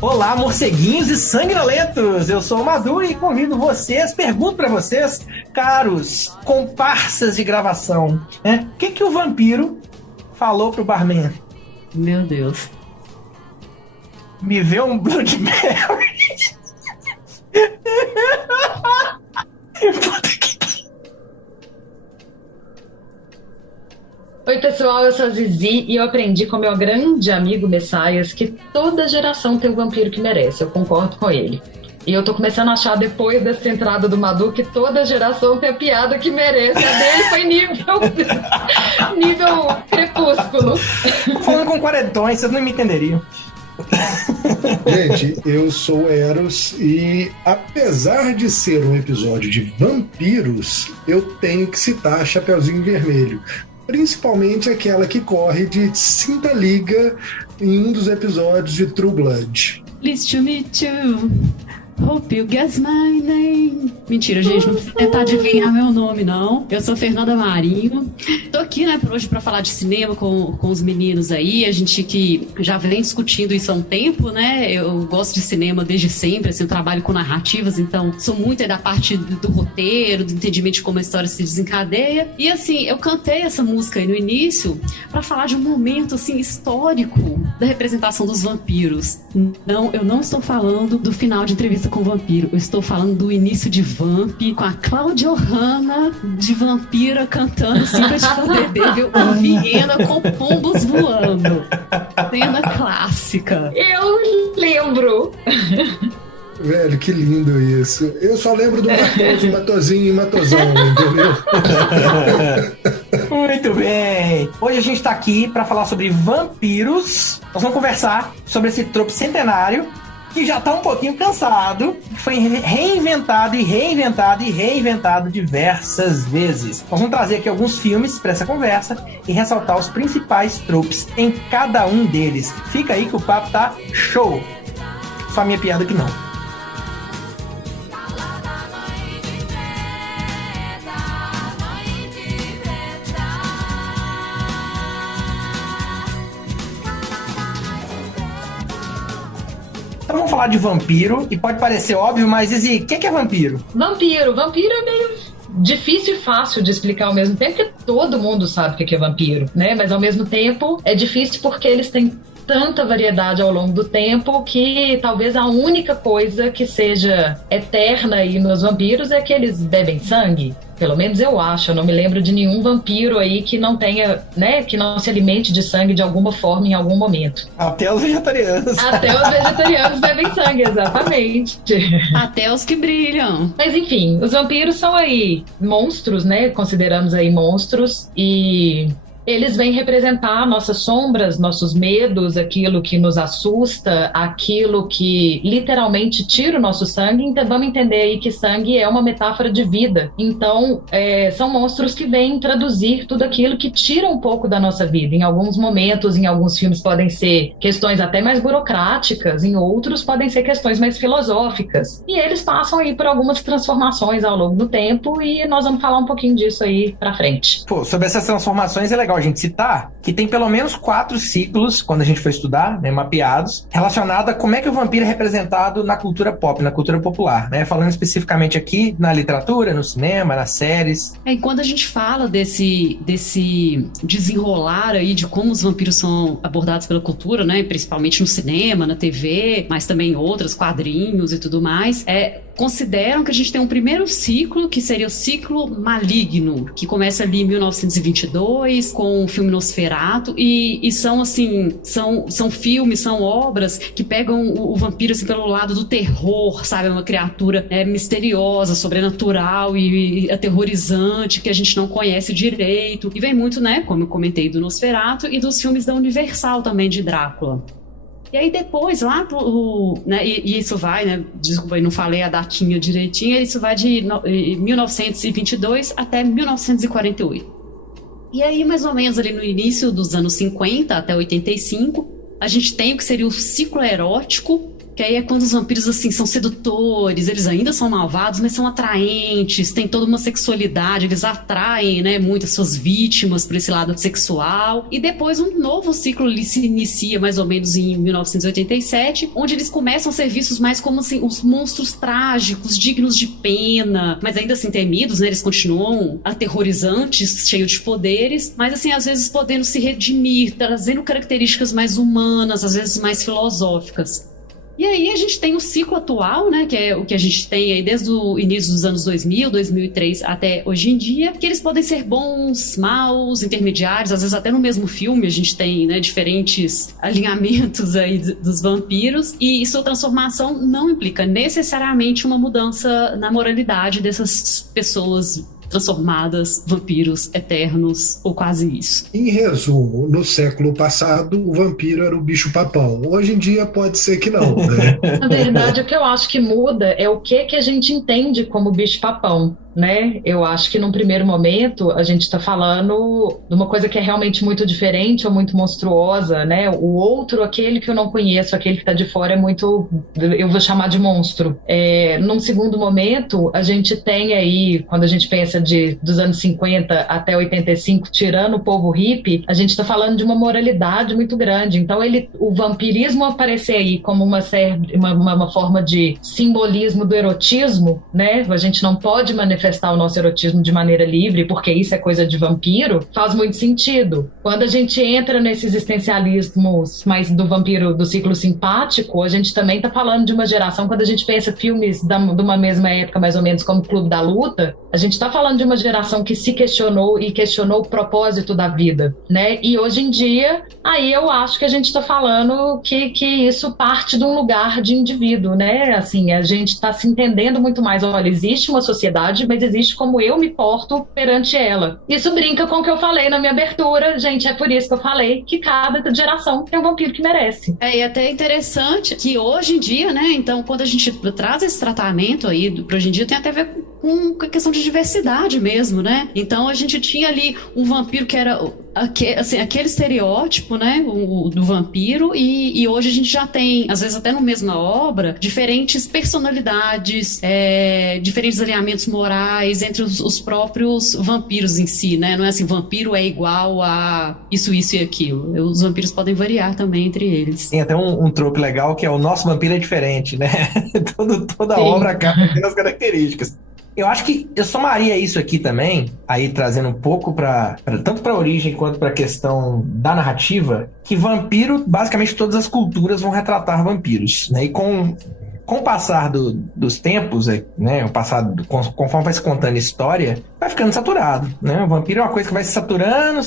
Olá, morceguinhos e sanguinolentos! Eu sou o Madu e convido vocês, pergunto pra vocês, caros comparsas de gravação, né? O que o vampiro falou pro barman? Meu Deus. Me vê um Blood Mary. Oi pessoal, eu sou a Zizi e eu aprendi com meu grande amigo Messias que toda geração tem o vampiro que merece, eu concordo com ele. E eu tô começando a achar depois dessa entrada do Madu que toda geração tem a piada que merece. A dele foi nível crepúsculo. Falando com quarentões, vocês não me entenderiam. Gente, eu sou Eros e apesar de ser um episódio de vampiros, eu tenho que citar a Chapeuzinho Vermelho. Principalmente aquela que corre de cinta liga em um dos episódios de True Blood. Pleased to meet you. Hope you guess my name. Mentira, gente, não precisa tentar adivinhar meu nome, não. Eu sou Fernanda Marinho. Tô aqui, né, por hoje pra falar de cinema com os meninos aí. A gente que já vem discutindo isso há um tempo, né? Eu gosto de cinema desde sempre, assim, eu trabalho com narrativas, então sou muito aí da parte do roteiro, do entendimento de como a história se desencadeia. E, assim, eu cantei essa música aí no início pra falar de um momento, assim, histórico da representação dos vampiros. Não, eu não estou falando do final de Entrevista com o Vampiro. Eu estou falando do início de Vamp, com a Cláudia Hanna de vampira cantando Secret for the Devil, o Viena com pombos voando. Cena clássica. Eu lembro. Velho, que lindo isso. Eu só lembro do Matoso, Matozinho e Matosão, entendeu? Muito bem. Hoje a gente tá aqui para falar sobre vampiros. Nós vamos conversar sobre esse trope centenário que já tá um pouquinho cansado, foi reinventado e reinventado e reinventado diversas vezes. Nós vamos trazer aqui alguns filmes para essa conversa e ressaltar os principais tropes em cada um deles. Fica aí que o papo tá show. Só a minha piada que não. Então vamos falar de vampiro, e pode parecer óbvio, mas Zizi, o que é vampiro? Vampiro é meio difícil e fácil de explicar ao mesmo tempo, porque todo mundo sabe o que é vampiro, né? Mas ao mesmo tempo é difícil porque eles têm tanta variedade ao longo do tempo que talvez a única coisa que seja eterna aí nos vampiros é que eles bebem sangue. Pelo menos eu acho, eu não me lembro de nenhum vampiro aí que não tenha, né, que não se alimente de sangue de alguma forma em algum momento. Até os vegetarianos. Até os vegetarianos bebem sangue, exatamente. Até os que brilham. Mas enfim, os vampiros são aí monstros, né, consideramos aí monstros, e eles vêm representar nossas sombras, nossos medos, aquilo que nos assusta, aquilo que literalmente tira o nosso sangue. Então vamos entender aí que sangue é uma metáfora de vida. Então são monstros que vêm traduzir tudo aquilo que tira um pouco da nossa vida. Em alguns momentos, em alguns filmes podem ser questões até mais burocráticas, em outros podem ser questões mais filosóficas. E eles passam aí por algumas transformações ao longo do tempo e nós vamos falar um pouquinho disso aí pra frente. Pô, sobre essas transformações é legal a gente citar que tem pelo menos 4 ciclos, quando a gente for estudar, né, mapeados, relacionado a como é que o vampiro é representado na cultura pop, na cultura popular, né? Falando especificamente aqui na literatura, no cinema, nas séries. E quando a gente fala desse desenrolar aí de como os vampiros são abordados pela cultura, né, principalmente no cinema, na TV, mas também em outros quadrinhos e tudo mais, consideram que a gente tem um primeiro ciclo, que seria o ciclo maligno, que começa ali em 1922, com o filme Nosferatu, e são assim, são filmes, são obras que pegam o vampiro assim, pelo lado do terror, sabe? Uma criatura misteriosa, sobrenatural e aterrorizante, que a gente não conhece direito. E vem muito, né, como eu comentei, do Nosferatu e dos filmes da Universal também, de Drácula. E aí depois, lá né, e isso vai, né, desculpa, eu não falei a datinha direitinho, isso vai de 1922 até 1948. E aí, mais ou menos ali no início dos anos 50 até 85, a gente tem o que seria o ciclo erótico, que aí é quando os vampiros, assim, são sedutores, eles ainda são malvados, mas são atraentes, tem toda uma sexualidade, eles atraem, né, muito as suas vítimas por esse lado sexual. E depois um novo ciclo se inicia mais ou menos em 1987, onde eles começam a ser vistos mais como, assim, os monstros trágicos, dignos de pena, mas ainda assim temidos, né, eles continuam aterrorizantes, cheios de poderes, mas, assim, às vezes podendo se redimir, trazendo características mais humanas, às vezes mais filosóficas. E aí a gente tem o ciclo atual, né, que é o que a gente tem aí desde o início dos anos 2000, 2003 até hoje em dia, que eles podem ser bons, maus, intermediários, às vezes até no mesmo filme a gente tem, né, diferentes alinhamentos aí dos vampiros, e sua transformação não implica necessariamente uma mudança na moralidade dessas pessoas transformadas, vampiros eternos, ou quase isso. Em resumo, no século passado, o vampiro era o bicho-papão. Hoje em dia pode ser que não, né? Na verdade, o que eu acho que muda é o que a gente entende como bicho-papão, né? Eu acho que num primeiro momento a gente está falando de uma coisa que é realmente muito diferente ou muito monstruosa, né? O outro, aquele que eu não conheço, aquele que está de fora é muito, eu vou chamar de monstro. Num segundo momento, a gente tem aí, quando a gente pensa dos anos 50 até 85, tirando o povo hippie, a gente está falando de uma moralidade muito grande. Então o vampirismo aparecer aí como uma forma de simbolismo do erotismo, né? A gente não pode manifestar o nosso erotismo de maneira livre, porque isso é coisa de vampiro, faz muito sentido. Quando a gente entra nesses existencialismos mais do vampiro do ciclo simpático, a gente também está falando de uma geração, quando a gente pensa filmes de uma mesma época, mais ou menos, como Clube da Luta, a gente está falando de uma geração que se questionou e questionou o propósito da vida, né? E hoje em dia, aí eu acho que a gente está falando que isso parte de um lugar de indivíduo, né? Assim, a gente está se entendendo muito mais. Olha, existe uma sociedade, mas existe como eu me porto perante ela. Isso brinca com o que eu falei na minha abertura, gente, é por isso que eu falei que cada geração tem um vampiro que merece. E até é interessante que hoje em dia, né, então quando a gente traz esse tratamento aí para hoje em dia, tem até a ver com a questão de diversidade mesmo, né? Então a gente tinha ali um vampiro que era assim, aquele estereótipo, né, do vampiro, e hoje a gente já tem, às vezes até na mesma obra, diferentes personalidades, diferentes alinhamentos morais entre os próprios vampiros em si, né? Não é assim, vampiro é igual a isso e aquilo. Os vampiros podem variar também entre eles. Tem até um trope legal que é o nosso vampiro é diferente, né? Toda obra acaba tendo as características. Eu acho que eu somaria isso aqui também, aí trazendo um pouco tanto para a origem quanto para a questão da narrativa, que vampiro, basicamente todas as culturas vão retratar vampiros, né? E com o passar dos tempos, né, conforme vai se contando história, vai ficando saturado, né? O vampiro é uma coisa que vai se saturando,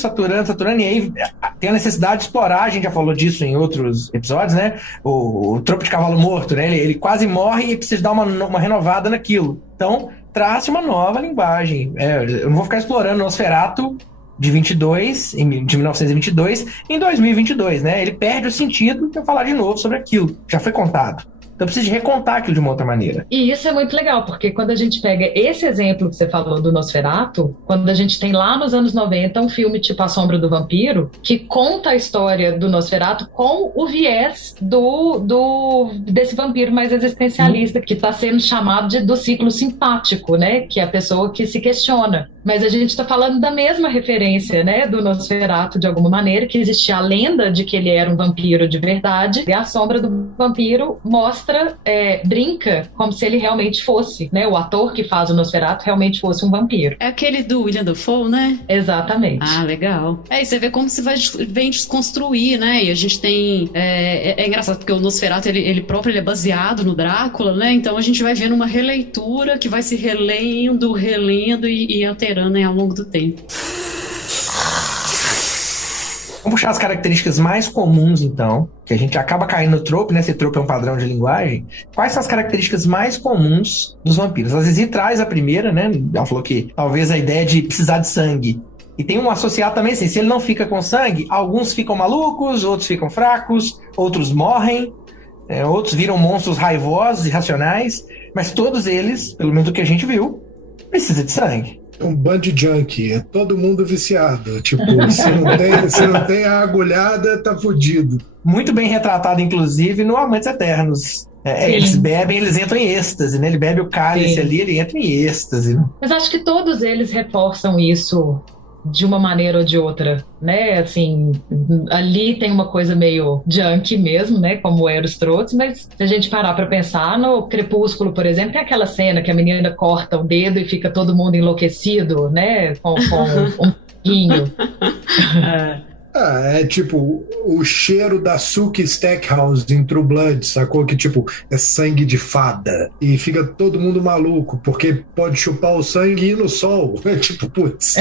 e aí tem a necessidade de explorar, a gente já falou disso em outros episódios, né? O tropo de cavalo morto, né? Ele quase morre e precisa dar uma renovada naquilo. Então, traz uma nova linguagem. Eu não vou ficar explorando o Nosferatu de 1922 em 2022, né? Ele perde o sentido de eu falar de novo sobre aquilo. Já foi contado. Então eu preciso de recontar aquilo de uma outra maneira. E isso é muito legal, porque quando a gente pega esse exemplo que você falou do Nosferatu, quando a gente tem lá nos anos 90 um filme tipo A Sombra do Vampiro, que conta a história do Nosferatu com o viés desse vampiro mais existencialista, que está sendo chamado do ciclo simpático, né? Que é a pessoa que se questiona. Mas a gente está falando da mesma referência, né? Do Nosferatu, de alguma maneira, que existia a lenda de que ele era um vampiro de verdade, e A Sombra do Vampiro brinca como se ele realmente fosse, né? O ator que faz o Nosferatu realmente fosse um vampiro. É aquele do William Dafoe, né? Exatamente. Ah, legal. E você vê como se vem desconstruir, né? E a gente tem... É engraçado, porque o Nosferatu, ele próprio é baseado no Drácula, né? Então a gente vai vendo uma releitura que vai se relendo e alterando ao longo do tempo. Vamos puxar as características mais comuns, então, que a gente acaba caindo no trope, né? Esse trope é um padrão de linguagem. Quais são as características mais comuns dos vampiros? A Zizi traz a primeira, né? Ela falou que talvez a ideia de precisar de sangue E tem um associado também, assim, se ele não fica com sangue, alguns ficam malucos, outros ficam fracos, outros morrem, outros viram monstros raivosos, irracionais, mas todos eles, pelo menos o que a gente viu, precisa de sangue. Um band junkie, é todo mundo viciado. Tipo, se não tem a agulhada, tá fudido. Muito bem retratado, inclusive, no Amantes Eternos. Eles bebem, eles entram em êxtase, né? Ele bebe o cálice ali, ele entra em êxtase. Né? Mas acho que todos eles reforçam isso de uma maneira ou de outra, né? Assim, ali tem uma coisa meio junkie mesmo, né? Como o Eros trouxe, mas se a gente parar pra pensar, no Crepúsculo, por exemplo, tem aquela cena que a menina corta o dedo e fica todo mundo enlouquecido, né? Com um pouquinho. É tipo o cheiro da Sookie Stackhouse em True Blood, sacou? Que tipo, é sangue de fada. E fica todo mundo maluco, porque pode chupar o sangue e ir no sol. É tipo, putz.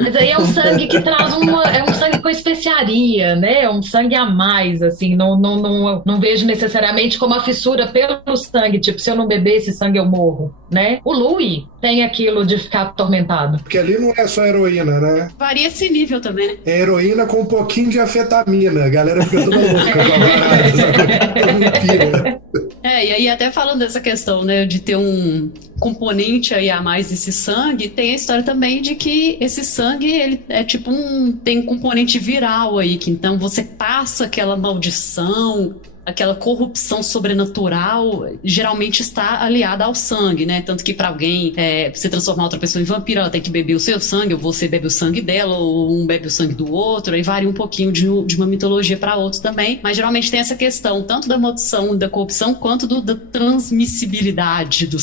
Mas aí é um sangue que traz é um sangue com especiaria, né? É um sangue a mais, assim. Não vejo necessariamente como a fissura pelo sangue. Tipo, se eu não beber esse sangue, eu morro, né? O Louis tem aquilo de ficar atormentado. Porque ali não é só heroína, né? Varia esse nível também, né? É heroína com um pouquinho de anfetamina. A galera fica toda louca com a parada. E aí até falando dessa questão, né, de ter um componente aí a mais desse sangue, tem a história também de que esse sangue, ele é tipo tem um componente viral aí, que então você passa aquela maldição, aquela corrupção sobrenatural, geralmente está aliada ao sangue, né? Tanto que para alguém você transformar outra pessoa em vampiro, ela tem que beber o seu sangue, ou você bebe o sangue dela, ou um bebe o sangue do outro, aí varia um pouquinho de uma mitologia para outra também, mas geralmente tem essa questão, tanto da maldição, da corrupção, quanto da transmissibilidade do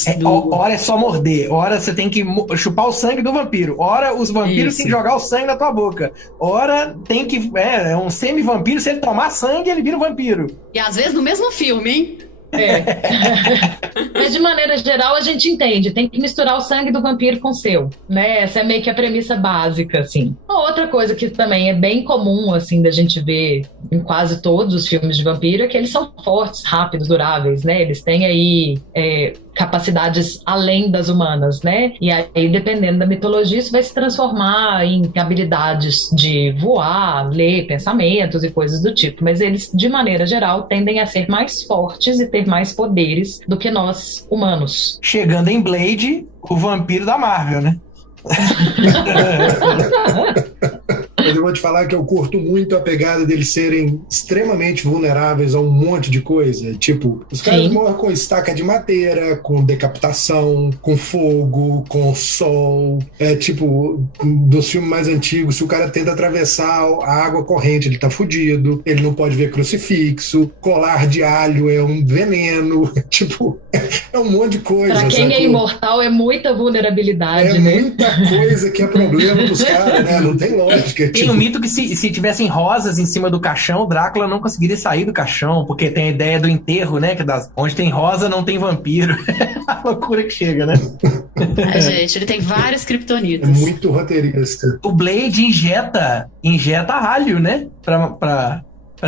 Ora é só morder, ora você tem que chupar o sangue do vampiro, ora os vampiros têm que jogar o sangue na tua boca, ora tem que... É um semi-vampiro, se ele tomar sangue, ele vira um vampiro. E às vezes no mesmo filme, hein? Mas de maneira geral a gente entende, tem que misturar o sangue do vampiro com o seu, né? Essa é meio que a premissa básica, assim. Uma outra coisa que também é bem comum, assim, da gente ver em quase todos os filmes de vampiro é que eles são fortes, rápidos, duráveis, né? Eles têm aí capacidades além das humanas, né? E aí, dependendo da mitologia, isso vai se transformar em habilidades de voar, ler pensamentos e coisas do tipo. Mas eles, de maneira geral, tendem a ser mais fortes e ter mais poderes do que nós, humanos. Chegando em Blade, o vampiro da Marvel, né? Mas eu vou te falar que eu curto muito a pegada deles serem extremamente vulneráveis a um monte de coisa. Tipo, os caras morrem com estaca de madeira, com decapitação, com fogo, com sol. Tipo, dos filmes mais antigos, se o cara tenta atravessar a água corrente, ele tá fudido. Ele não pode ver crucifixo. Colar de alho é um veneno. Tipo, é um monte de coisa. Pra quem é imortal, é muita vulnerabilidade, né? É muita coisa que é problema pros caras, né? Não tem lógica. Tem um mito que se tivessem rosas em cima do caixão, o Drácula não conseguiria sair do caixão, porque tem a ideia do enterro, né? Onde tem rosa, não tem vampiro. A loucura que chega, né? Gente, ele tem várias criptonitas. É muito roteirista. O Blade injeta alho, né? Pra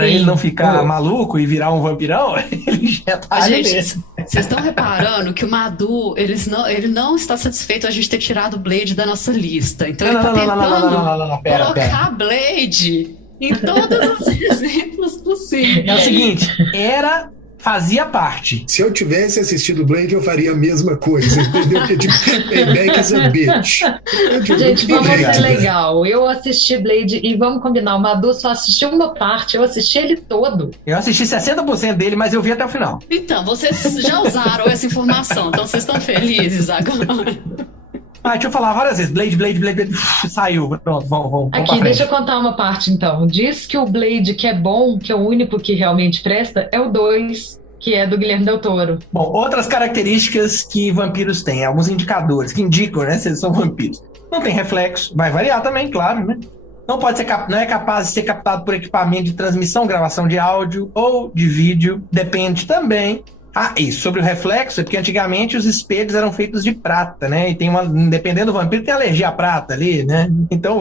ele não ficar maluco e virar um vampirão, ele injeta alho. Gente, vocês estão reparando que o Madu, ele não está satisfeito a gente ter tirado o Blade da nossa lista. Então ele tá tentando colocar Blade em todos os exemplos possíveis. É o seguinte, fazia parte. Se eu tivesse assistido Blade, eu faria a mesma coisa, entendeu? Porque tipo, payback is a bitch. Gente, vamos ser legal. Eu assisti Blade e vamos combinar, o Madu só assistiu uma parte, eu assisti ele todo. Eu assisti 60% dele, mas eu vi até o final. Então, vocês já usaram essa informação, então vocês estão felizes agora. Deixa eu falar várias vezes. Blade, saiu. Pronto, vamos aqui, deixa eu contar uma parte, então. Diz que o Blade que é bom, que é o único que realmente presta, é o 2, que é do Guilherme Del Toro. Bom, outras características que vampiros têm, alguns indicadores que indicam, né, se eles são vampiros. Não tem reflexo, vai variar também, claro, né? Não é capaz de ser captado por equipamento de transmissão, gravação de áudio ou de vídeo, depende também. Isso, sobre o reflexo, é porque antigamente os espelhos eram feitos de prata, né? E dependendo do vampiro, tem alergia à prata ali, né? Então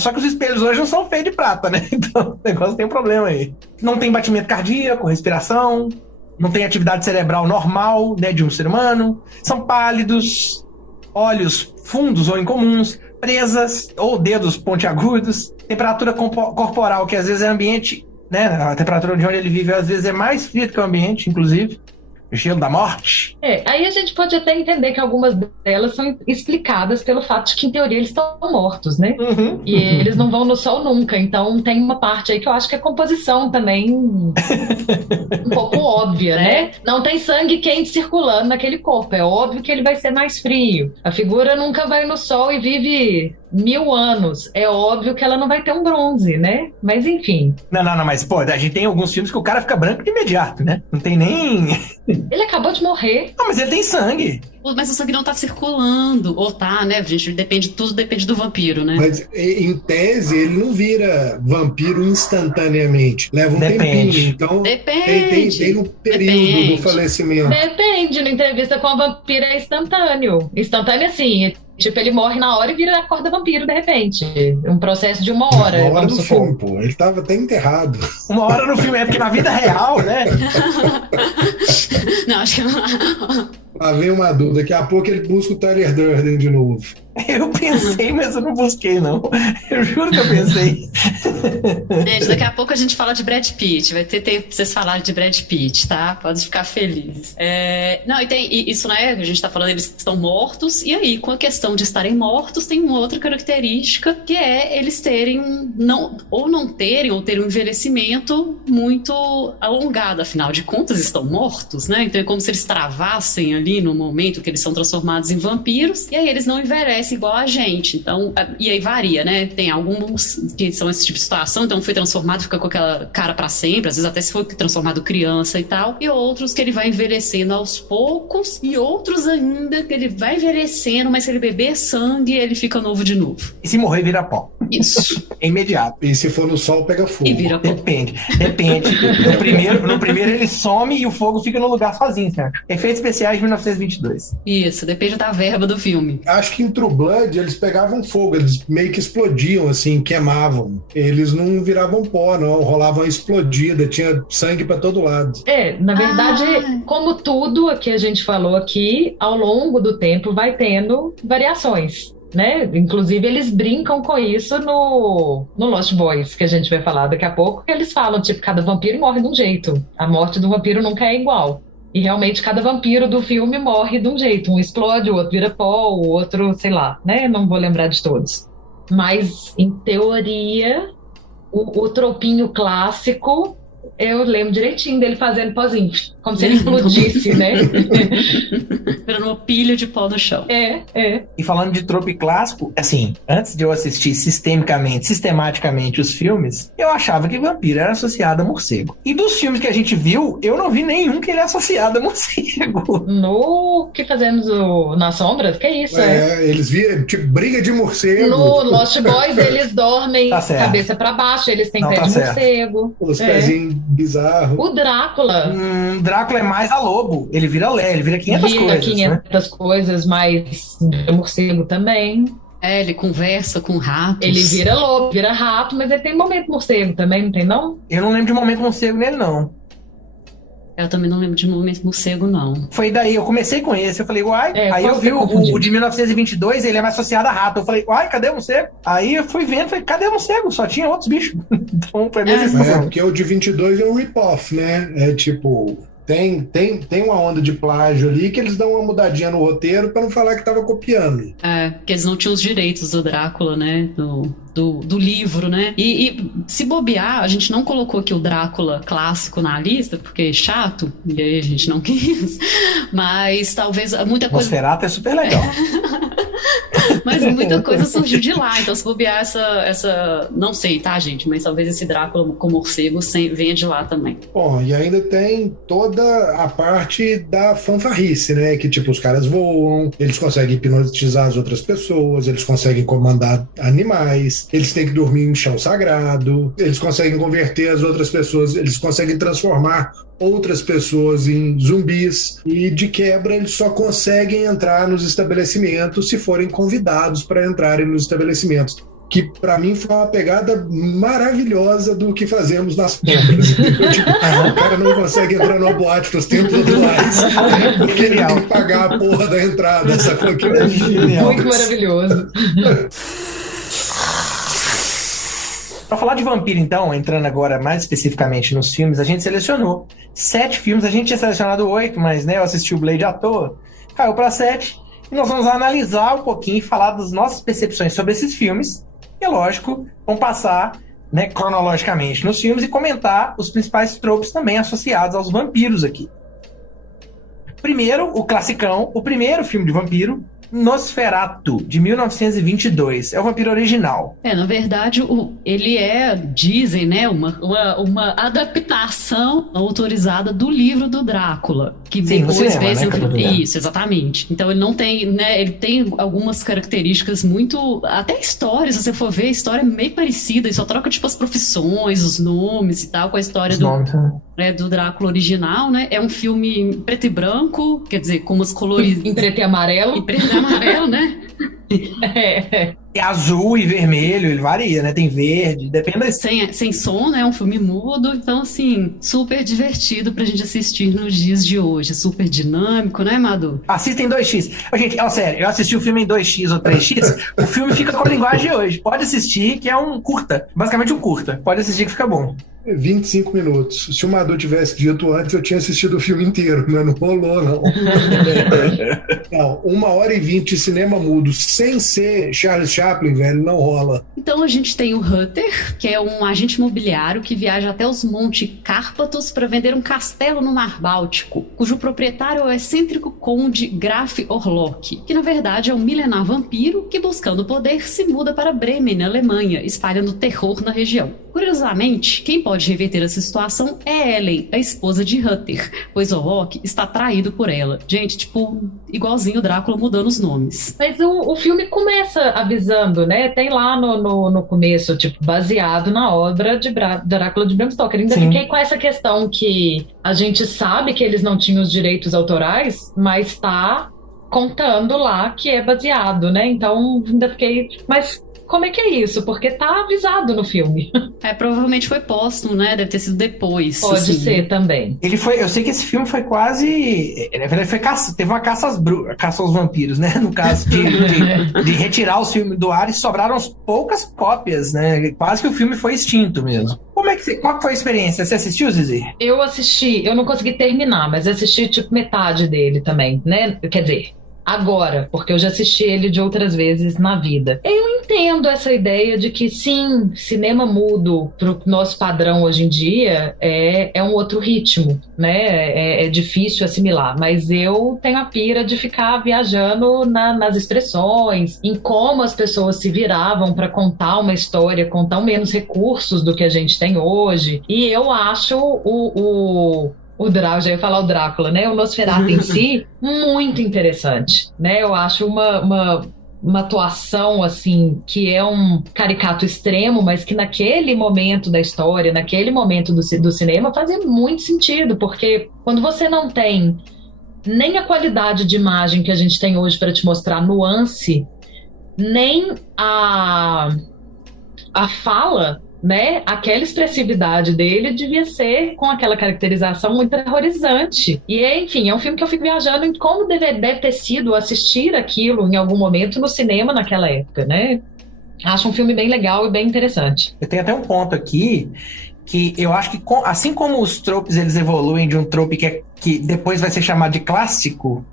só que os espelhos hoje não são feitos de prata, né? Então o negócio tem um problema aí. Não tem batimento cardíaco, respiração, não tem atividade cerebral normal, né, de um ser humano, são pálidos, olhos fundos ou incomuns, presas, ou dedos pontiagudos, temperatura corporal, que às vezes é ambiente, né? A temperatura de onde ele vive às vezes é mais fria do que o ambiente, inclusive. O gelo da morte. Aí a gente pode até entender que algumas delas são explicadas pelo fato de que, em teoria, eles estão mortos, né? E eles não vão no sol nunca. Então tem uma parte aí que eu acho que é composição também um pouco óbvia, né? Não tem sangue quente circulando naquele corpo. É óbvio que ele vai ser mais frio. A figura nunca vai no sol e vive 1000 anos. É óbvio que ela não vai ter um bronze, né? Mas enfim. Não, mas pô, a gente tem alguns filmes que o cara fica branco de imediato, né? Não tem nem... Ele acabou de morrer. Não, mas ele tem sangue. Mas o sangue não tá circulando. Ou tá, né, gente? Tudo depende do vampiro, né? Mas, em tese, ele não vira vampiro instantaneamente. Leva um tempinho. Então, tem um período do falecimento. Depende. Na entrevista com a vampira é instantâneo. Instantâneo, assim... Tipo, ele morre na hora e vira a corda vampiro, de repente. Um processo de 1 hora. 1 hora no filme, pô. Ele tava até enterrado. 1 hora no filme, é porque na vida real, né? Não, acho que... Lá vem uma dúvida. Daqui a pouco ele busca o Tyler Durden de novo. Eu pensei, mas eu não busquei, não. Eu juro que eu pensei. Gente, daqui a pouco a gente fala de Brad Pitt. Vai ter tempo pra vocês falarem de Brad Pitt, tá? Pode ficar felizes. Não, e tem isso, né? A gente tá falando, eles estão mortos. E aí, com a questão de estarem mortos, tem uma outra característica, que é eles terem, não terem um envelhecimento muito alongado. Afinal de contas, estão mortos, né? Então é como se eles travassem ali no momento que eles são transformados em vampiros. E aí eles não envelhecem igual a gente. Então, e aí varia, né? Tem alguns que são esse tipo de situação, então foi transformado, fica com aquela cara pra sempre, às vezes até se foi transformado criança e tal, e outros que ele vai envelhecendo aos poucos, e outros ainda que ele vai envelhecendo, mas se ele beber sangue, ele fica novo de novo. E se morrer, vira pó. Isso. É imediato. E se for no sol, pega fogo. E vira pó. Depende. No primeiro ele some e o fogo fica no lugar sozinho, certo? Efeitos especiais de 1922. Isso, depende da verba do filme. Acho que em True Blood eles pegavam fogo, eles meio que explodiam, assim, queimavam. Eles não viravam pó, não, rolavam explodida, tinha sangue pra todo lado. Na verdade, como tudo que a gente falou aqui, ao longo do tempo vai tendo variações, né? Inclusive eles brincam com isso no Lost Boys, que a gente vai falar daqui a pouco, que eles falam, tipo, cada vampiro morre de um jeito. A morte do vampiro nunca é igual. E realmente cada vampiro do filme morre de um jeito. Um explode, o outro vira pó, o outro, sei lá, né? Não vou lembrar de todos. Mas, em teoria, o tropinho clássico, eu lembro direitinho dele fazendo pozinho. Como se ele explodisse, né? Virando uma pilha de pó no chão. E falando de trope clássico, assim, antes de eu assistir sistematicamente os filmes, eu achava que vampiro era associado a morcego. E dos filmes que a gente viu, eu não vi nenhum que ele é associado a morcego. No que fazemos nas sombras? Que isso, eles viram, tipo, briga de morcego. No Lost Boys, eles dormem cabeça pra baixo, eles têm pé de morcego. Os pezinhos bizarros. O Drácula... Drácula é mais a lobo. Ele vira 500 coisas. 500 coisas, mas vira morcego também. Ele conversa com ratos. Ele vira lobo, vira rato, mas ele tem momento morcego também, não tem não? Eu não lembro de momento morcego nele, não. Eu também não lembro de momento morcego, não. Foi daí, eu comecei com esse, eu falei, uai, aí eu vi o de 1922, ele é mais associado a rato. Eu falei, uai, cadê o morcego? Aí eu fui vendo, falei, cadê o morcego? Só tinha outros bichos. Então, pra mim, porque o de 22 é um rip-off, né? É tipo... Tem uma onda de plágio ali que eles dão uma mudadinha no roteiro pra não falar que tava copiando. Porque eles não tinham os direitos do Drácula, né? Do livro, né? E se bobear, a gente não colocou aqui o Drácula clássico na lista, porque é chato, e aí a gente não quis. Mas talvez muita coisa... Nosferatu é super legal. Mas muita coisa surgiu de lá, então se bobear essa... Não sei, tá, gente? Mas talvez esse Drácula com morcego venha de lá também. Bom, e ainda tem toda a parte da fanfarrice, né? Que tipo, os caras voam, eles conseguem hipnotizar as outras pessoas, eles conseguem comandar animais, eles têm que dormir em chão sagrado, eles conseguem converter as outras pessoas, eles conseguem transformar outras pessoas em zumbis, e de quebra eles só conseguem entrar nos estabelecimentos se forem convidados para entrarem nos estabelecimentos, que para mim foi uma pegada maravilhosa do que fazemos nas compras. Tipo, o cara não consegue entrar numa boate nos tempos atuais, porque ele tem que pagar a porra da entrada, sacou? Muito maravilhoso. Pra falar de vampiro, então, entrando agora mais especificamente nos filmes, a gente selecionou 7 filmes. A gente tinha selecionado 8, mas né, eu assisti o Blade à toa. Caiu pra 7. E nós vamos analisar um pouquinho e falar das nossas percepções sobre esses filmes. E, é lógico, vamos passar, né, cronologicamente nos filmes e comentar os principais tropes também associados aos vampiros aqui. Primeiro, o classicão, o primeiro filme de vampiro, Nosferatu, de 1922. É o vampiro original. Na verdade, ele dizem, né, uma adaptação autorizada do livro do Drácula. Que sim, depois cinema, fez né, isso, exatamente. Então ele não tem, né, ele tem algumas características muito, até histórias, se você for ver, a história é meio parecida, e só troca tipo as profissões, os nomes e tal, com a história do Drácula original, né? É um filme em preto e branco, quer dizer, com umas cores... Em preto e amarelo. Em preto e amarelo, né? É azul e vermelho, ele varia, né? Tem verde, depende... Sem som, né? É um filme mudo, então, assim, super divertido pra gente assistir nos dias de hoje. Super dinâmico, né, Madu? Assista em 2x. Gente, sério, eu assisti o filme em 2x ou 3x, o filme fica com a linguagem de hoje. Pode assistir, que é um curta. Basicamente um curta. Pode assistir que fica bom. 25 minutos. Se o Madu tivesse dito antes, eu tinha assistido o filme inteiro, mas não rolou, não. Não, 1h20 de cinema mudo, sem ser Charles Chaplin, velho, não rola. Então a gente tem o Hutter, que é um agente imobiliário que viaja até os Montes Cárpatos para vender um castelo no Mar Báltico, cujo proprietário é o excêntrico conde Graf Orlok, que na verdade é um milenar vampiro que, buscando poder, se muda para Bremen, na Alemanha, espalhando terror na região. Curiosamente, quem pode reverter essa situação é Ellen, a esposa de Hutter, pois Orlok está traído por ela. Gente, tipo, igualzinho o Drácula mudando os nomes. Mas o filme começa avisando, né? Tem lá no começo, tipo, baseado na obra de Drácula de Bram Stoker. Ainda fiquei com essa questão que a gente sabe que eles não tinham os direitos autorais, mas tá contando lá que é baseado, né? Então, ainda fiquei... Mas... como é que é isso? Porque tá avisado no filme. Provavelmente foi póstumo, né? Deve ter sido depois. Pode ser também. Ele foi, eu sei que esse filme foi quase... Na verdade, teve uma caça aos vampiros, né? No caso de retirar os filmes do ar e sobraram poucas cópias, né? Quase que o filme foi extinto mesmo. Qual que foi a experiência? Você assistiu, Zizi? Eu assisti, eu não consegui terminar, mas assisti tipo metade dele também, né? Quer dizer... agora, porque eu já assisti ele de outras vezes na vida. Eu entendo essa ideia de que sim, cinema mudo pro nosso padrão hoje em dia é um outro ritmo, né? É difícil assimilar, mas eu tenho a pira de ficar viajando nas expressões, em como as pessoas se viravam para contar uma história com tão menos recursos do que a gente tem hoje. E eu acho já ia falar o Drácula, né? O Nosferatu em si, muito interessante, né? Eu acho uma atuação, assim, que é um caricato extremo, mas que naquele momento da história, naquele momento do cinema, fazia muito sentido, porque quando você não tem nem a qualidade de imagem que a gente tem hoje para te mostrar nuance, nem a fala, né? Aquela expressividade dele devia ser com aquela caracterização muito aterrorizante. E, enfim, é um filme que eu fico viajando em como deve ter sido assistir aquilo em algum momento no cinema naquela época, né? Acho um filme bem legal e bem interessante. Eu tenho até um ponto aqui que eu acho que, assim como os tropes eles evoluem de um trope que depois vai ser chamado de clássico,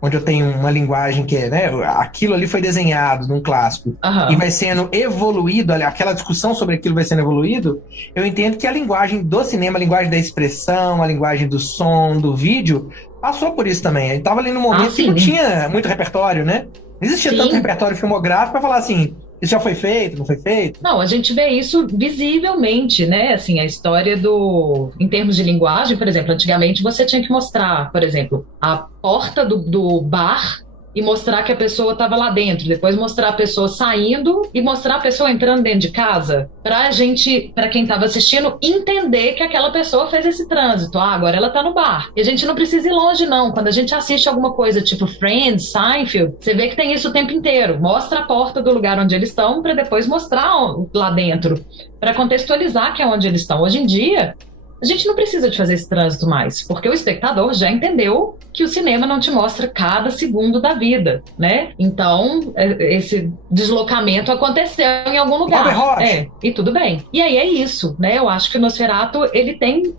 onde eu tenho uma linguagem que é, né, aquilo ali foi desenhado num clássico e vai sendo evoluído, aquela discussão sobre aquilo vai sendo evoluído, eu entendo que a linguagem do cinema, a linguagem da expressão, a linguagem do som, do vídeo, passou por isso também. A gente tava ali num momento que não tinha muito repertório, né? Não existia tanto repertório filmográfico pra falar assim, isso já foi feito, não foi feito? Não, a gente vê isso visivelmente, né? Assim, a história em termos de linguagem, por exemplo, antigamente você tinha que mostrar, por exemplo, a porta do bar e mostrar que a pessoa estava lá dentro, depois mostrar a pessoa saindo e mostrar a pessoa entrando dentro de casa, para quem estava assistindo, entender que aquela pessoa fez esse trânsito. Agora ela tá no bar. E a gente não precisa ir longe, não. Quando a gente assiste alguma coisa tipo Friends, Seinfeld, você vê que tem isso o tempo inteiro. Mostra a porta do lugar onde eles estão para depois mostrar lá dentro, para contextualizar que é onde eles estão. Hoje em dia, a gente não precisa de fazer esse trânsito mais, porque o espectador já entendeu que o cinema não te mostra cada segundo da vida, né? Então, esse deslocamento aconteceu em algum lugar. E tudo bem. E aí é isso, né? Eu acho que o Nosferatu, ele tem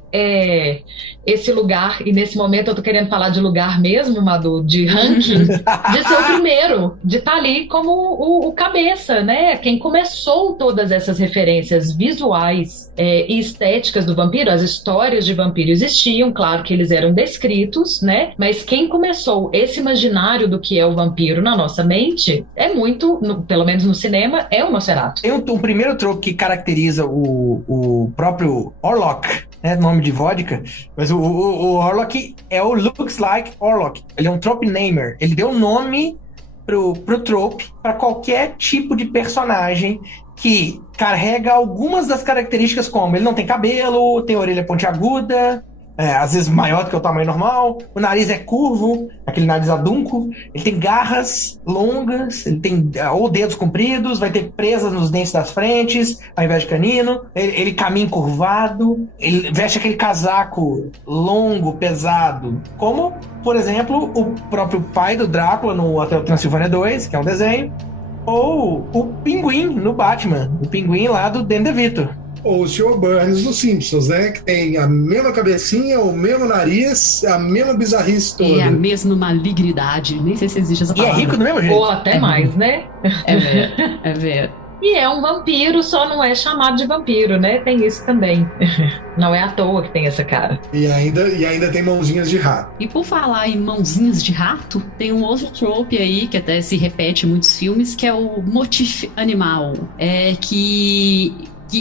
esse lugar, e nesse momento eu tô querendo falar de lugar mesmo, Madu, de ranking, de ser o primeiro, de estar ali como o cabeça, né? Quem começou todas essas referências visuais e estéticas do vampiro, as histórias de vampiro existiam, claro que eles eram descritos, né? Mas quem começou esse imaginário do que é o vampiro na nossa mente é muito, pelo menos no cinema, é o Nosferatu. Tem um primeiro trope que caracteriza o próprio Orlok, né, nome de vodka, mas o Orlok é o Looks Like Orlok. Ele é um trope namer. Ele deu nome pro trope para qualquer tipo de personagem que carrega algumas das características, como ele não tem cabelo, tem orelha pontiaguda, às vezes maior do que o tamanho normal, o nariz é curvo, aquele nariz adunco, ele tem garras longas, ele tem ou dedos compridos, vai ter presas nos dentes das frentes, ao invés de canino, ele caminha encurvado, ele veste aquele casaco longo, pesado, como, por exemplo, o próprio pai do Drácula no Hotel Transilvânia 2, que é um desenho, ou o Pinguim no Batman, o Pinguim lá do Danny DeVito. Ou o Sr. Burns dos Simpsons, né? Que tem a mesma cabecinha, o mesmo nariz, a mesma bizarrice toda. E a mesma malignidade. Nem sei se existe essa palavra. E é rico do mesmo jeito. Ou até mais, né? É ver. E é um vampiro, só não é chamado de vampiro, né? Tem isso também. Não é à toa que tem essa cara. E ainda tem mãozinhas de rato. E por falar em mãozinhas de rato, tem um outro trope aí, que até se repete em muitos filmes, que é o motif animal. Que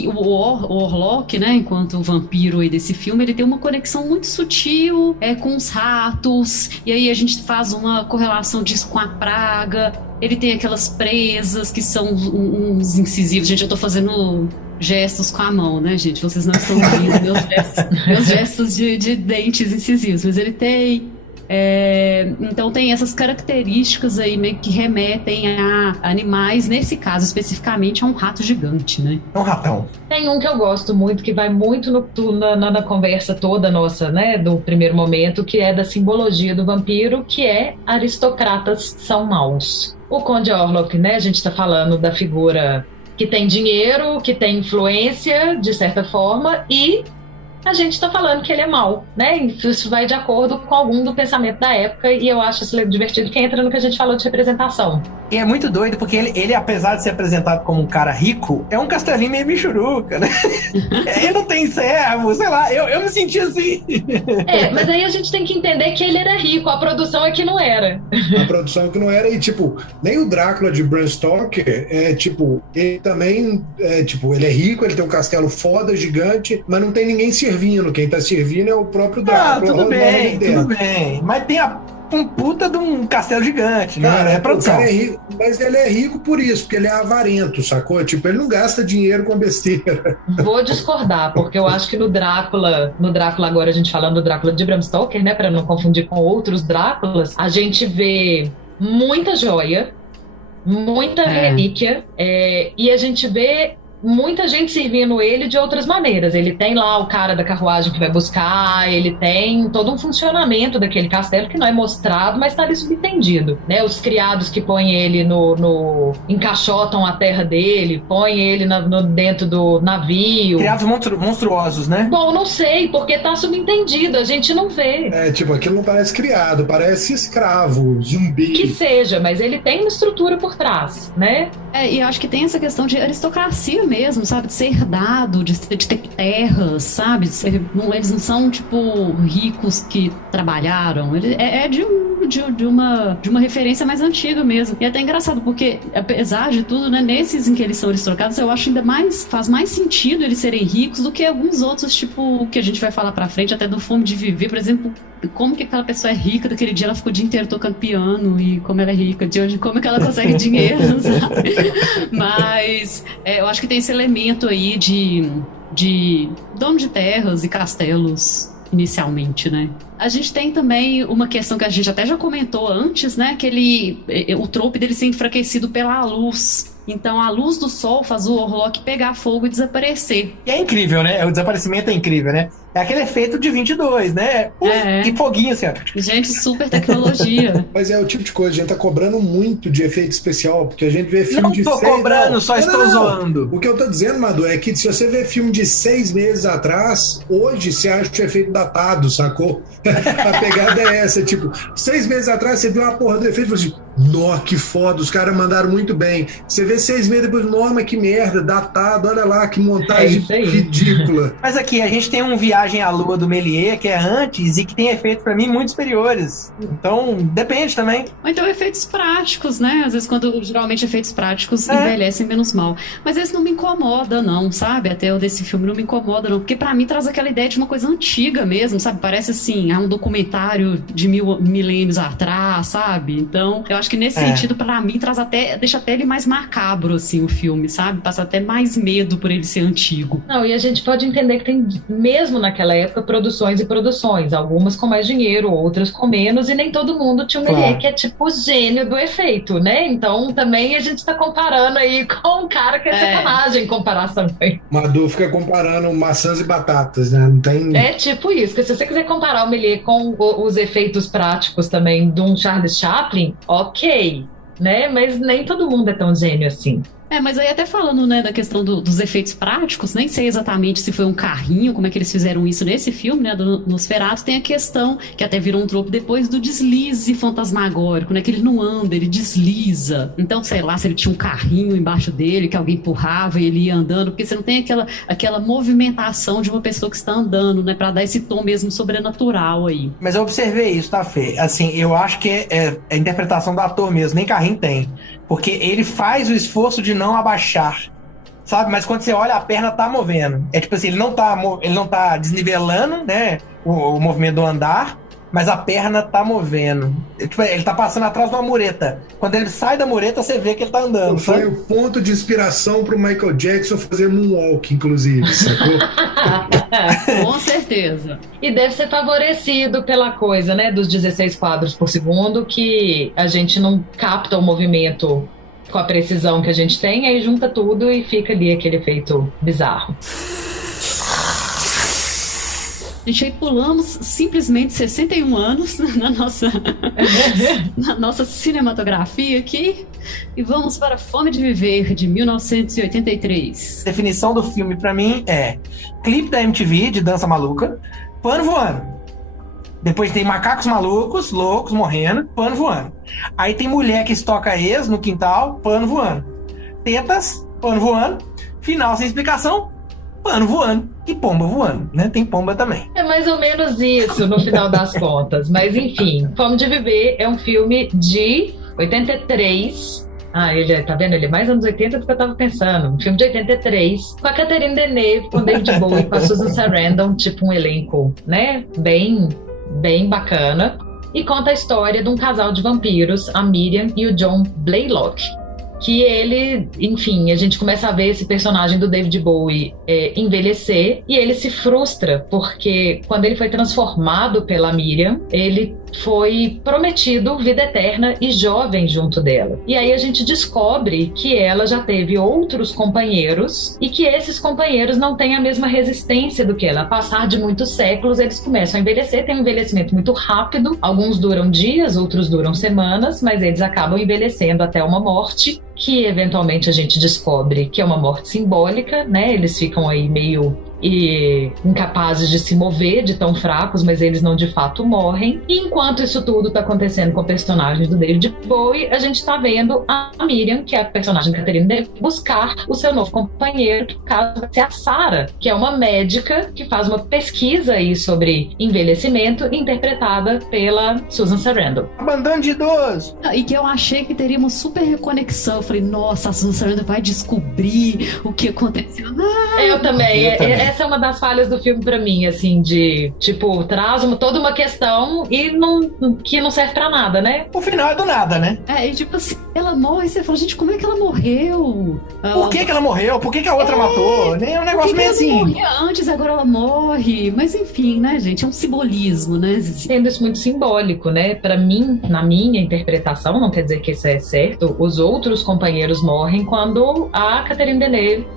o Orlok, né, enquanto vampiro aí desse filme, ele tem uma conexão muito sutil com os ratos, e aí a gente faz uma correlação disso com a praga. Ele tem aquelas presas que são uns incisivos. Gente, eu tô fazendo gestos com a mão, né, gente? Vocês não estão ouvindo meus gestos de dentes incisivos, mas ele tem... então tem essas características aí meio que remetem a animais, nesse caso especificamente a um rato gigante, né? É um ratão. Tem um que eu gosto muito, que vai muito na conversa toda nossa, né, do primeiro momento, que é da simbologia do vampiro, que é aristocratas são maus. O Conde Orlok, né, a gente tá falando da figura que tem dinheiro, que tem influência, de certa forma, e a gente tá falando que ele é mau, né? Isso vai de acordo com algum do pensamento da época, e eu acho isso divertido, que entra no que a gente falou de representação. E é muito doido, porque ele, apesar de ser apresentado como um cara rico, é um castelinho meio michuruca, né? Ele não tem servo, sei lá, eu me senti assim. Mas aí a gente tem que entender que ele era rico, a produção é que não era. A produção é que não era, e nem o Drácula de Bram Stoker, ele também, ele é rico, ele tem um castelo foda, gigante, mas não tem ninguém servindo, quem tá servindo é o próprio Drácula. Tudo bem, mas tem um puta de um castelo gigante, né? Cara, É produção. O cara é rico, mas ele é rico por isso, porque ele é avarento, sacou? Ele não gasta dinheiro com besteira. Vou discordar, porque eu acho que no Drácula agora a gente falando do Drácula de Bram Stoker, né, pra não confundir com outros Dráculas, a gente vê muita joia, muita relíquia, e a gente vê muita gente servindo ele de outras maneiras. Ele tem lá o cara da carruagem que vai buscar, ele tem todo um funcionamento daquele castelo que não é mostrado, mas está ali subentendido, né? Os criados que põem ele encaixotam a terra dele, põem ele dentro do navio. Criados monstruosos, né? Bom, não sei, porque tá subentendido, a gente não vê. Aquilo não parece criado, parece escravo, zumbi. Que seja, mas ele tem uma estrutura por trás, né? E eu acho que tem essa questão de aristocracia mesmo, sabe? De ser herdado, de ter terras, sabe? Eles não são, ricos que trabalharam. Ele é de uma referência mais antiga mesmo. E é até engraçado, porque, apesar de tudo, né? Nesses em que eles são aristocratas, eu acho ainda faz mais sentido eles serem ricos do que alguns outros, que a gente vai falar pra frente, até do Fome de Viver, por exemplo. Como que aquela pessoa é rica, daquele dia ela ficou o dia inteiro tocando piano, e como ela é rica, de hoje, como é que ela consegue dinheiro, sabe? Mas eu acho que tem esse elemento aí de dono de terras e castelos inicialmente, né? A gente tem também uma questão que a gente até já comentou antes, né? Que o trope dele ser enfraquecido pela luz. Então a luz do sol faz o Orlok pegar fogo e desaparecer. E é incrível, né? O desaparecimento é incrível, né? É aquele efeito de 22, né? Que foguinho, assim, ó. Gente, super tecnologia. Mas é o tipo de coisa, a gente tá cobrando muito de efeito especial, porque a gente vê filme de Não tô cobrando, só estou zoando. O que eu tô dizendo, Madu, é que se você vê filme de 6 meses atrás, hoje você acha o efeito datado, sacou? A pegada é essa, tipo, 6 meses atrás você viu uma porra do efeito e falou assim, nó, que foda, os caras mandaram muito bem. Você vê 6 meses depois, norma, que merda, datado, olha lá, que montagem ridícula. Mas aqui, a gente tem um Viagem à Lua do Méliès, que é antes e que tem efeitos, pra mim, muito superiores. Então, depende também. Ou então efeitos práticos, né? Às vezes, geralmente efeitos práticos envelhecem menos mal. Mas esse não me incomoda, não, sabe? Até o desse filme não me incomoda, não. Porque pra mim traz aquela ideia de uma coisa antiga mesmo, sabe? Parece assim, um documentário de milênios atrás, sabe? Então, eu acho que nesse sentido, pra mim, deixa até ele mais macabro, assim, o filme, sabe? Passa até mais medo por ele ser antigo. Não, e a gente pode entender que tem, mesmo naquela época, produções e produções. Algumas com mais dinheiro, outras com menos, e nem todo mundo tinha um Méliès que é tipo o gênio do efeito, né? Então, também a gente tá comparando aí com um cara que é sacanagem em comparação com ele. Madu fica comparando maçãs e batatas, né? Não tem... É tipo isso, que se você quiser comparar o Méliès com os efeitos práticos também de um Charles Chaplin, ok, né? Mas nem todo mundo é tão gênio assim. Mas aí até falando, né, da questão dos efeitos práticos, nem sei exatamente se foi um carrinho, como é que eles fizeram isso nesse filme, né, do Nosferatu, tem a questão, que até virou um tropo depois, do deslize fantasmagórico, né, que ele não anda, ele desliza. Então, sei lá, se ele tinha um carrinho embaixo dele, que alguém empurrava e ele ia andando, porque você não tem aquela movimentação de uma pessoa que está andando, né, pra dar esse tom mesmo sobrenatural aí. Mas eu observei isso, tá, Fê? Assim, eu acho que é a interpretação do ator mesmo, nem carrinho tem. Porque ele faz o esforço de não abaixar, sabe? Mas quando você olha, a perna tá movendo. É tipo assim, ele não tá desnivelando, né, o movimento do andar, mas a perna tá movendo. Ele tá passando atrás de uma mureta. Quando ele sai da mureta, você vê que ele tá andando. Foi o ponto de inspiração pro Michael Jackson fazer moonwalk, inclusive, sacou? Com certeza. E deve ser favorecido pela coisa, né, dos 16 quadros por segundo, que a gente não capta o movimento com a precisão que a gente tem, aí junta tudo e fica ali aquele efeito bizarro. Gente, aí pulamos simplesmente 61 anos na nossa cinematografia aqui e vamos para Fome de Viver, de 1983. A definição do filme pra mim é clipe da MTV de dança maluca, pano voando. Depois tem macacos malucos, loucos, morrendo, pano voando. Aí tem mulher que estoca ex no quintal, pano voando. Tetas, pano voando. Final sem explicação, pano voando e pomba voando, né? Tem pomba também. É mais ou menos isso no final das contas. Mas enfim, Fome de Viver é um filme de 83. Ele tá vendo? Ele é mais anos 80 do que eu tava pensando. Um filme de 83, com a Catherine Deneuve, com o David Bowie, com a Susan Sarandon, tipo um elenco, né? Bem bacana. E conta a história de um casal de vampiros, a Miriam e o John Blaylock. Que ele, enfim, a gente começa a ver esse personagem do David Bowie envelhecer e ele se frustra porque quando ele foi transformado pela Miriam, ele foi prometido vida eterna e jovem junto dela. E aí a gente descobre que ela já teve outros companheiros e que esses companheiros não têm a mesma resistência do que ela. A passar de muitos séculos, eles começam a envelhecer, tem um envelhecimento muito rápido, alguns duram dias, outros duram semanas, mas eles acabam envelhecendo até uma morte, que eventualmente a gente descobre que é uma morte simbólica, né? Eles ficam aí meio incapazes de se mover, de tão fracos, mas eles não de fato morrem. E enquanto isso tudo tá acontecendo com o personagem do David Bowie, a gente tá vendo a Miriam, que é a personagem da Catherine Deneuve, buscar o seu novo companheiro, que no caso vai ser a Sarah, que é uma médica que faz uma pesquisa aí sobre envelhecimento, interpretada pela Susan Sarandon. Abandono de idoso! E que eu achei que teria uma super reconexão. Eu falei, nossa, a Susan Sarandon vai descobrir o que aconteceu. Eu também. Essa é uma das falhas do filme pra mim, assim, de, tipo, traz toda uma questão e que não serve pra nada, né? O final é do nada, né? E tipo assim, ela morre, você fala, gente, como é que ela morreu? Por que ela morreu? Por que a outra matou? Nem é um negócio meio assim. Ela morria antes, agora ela morre. Mas enfim, né, gente, é um simbolismo, né? Sendo isso muito simbólico, né? Pra mim, na minha interpretação, não quer dizer que isso é certo, os outros companheiros morrem quando a Catherine Deneuve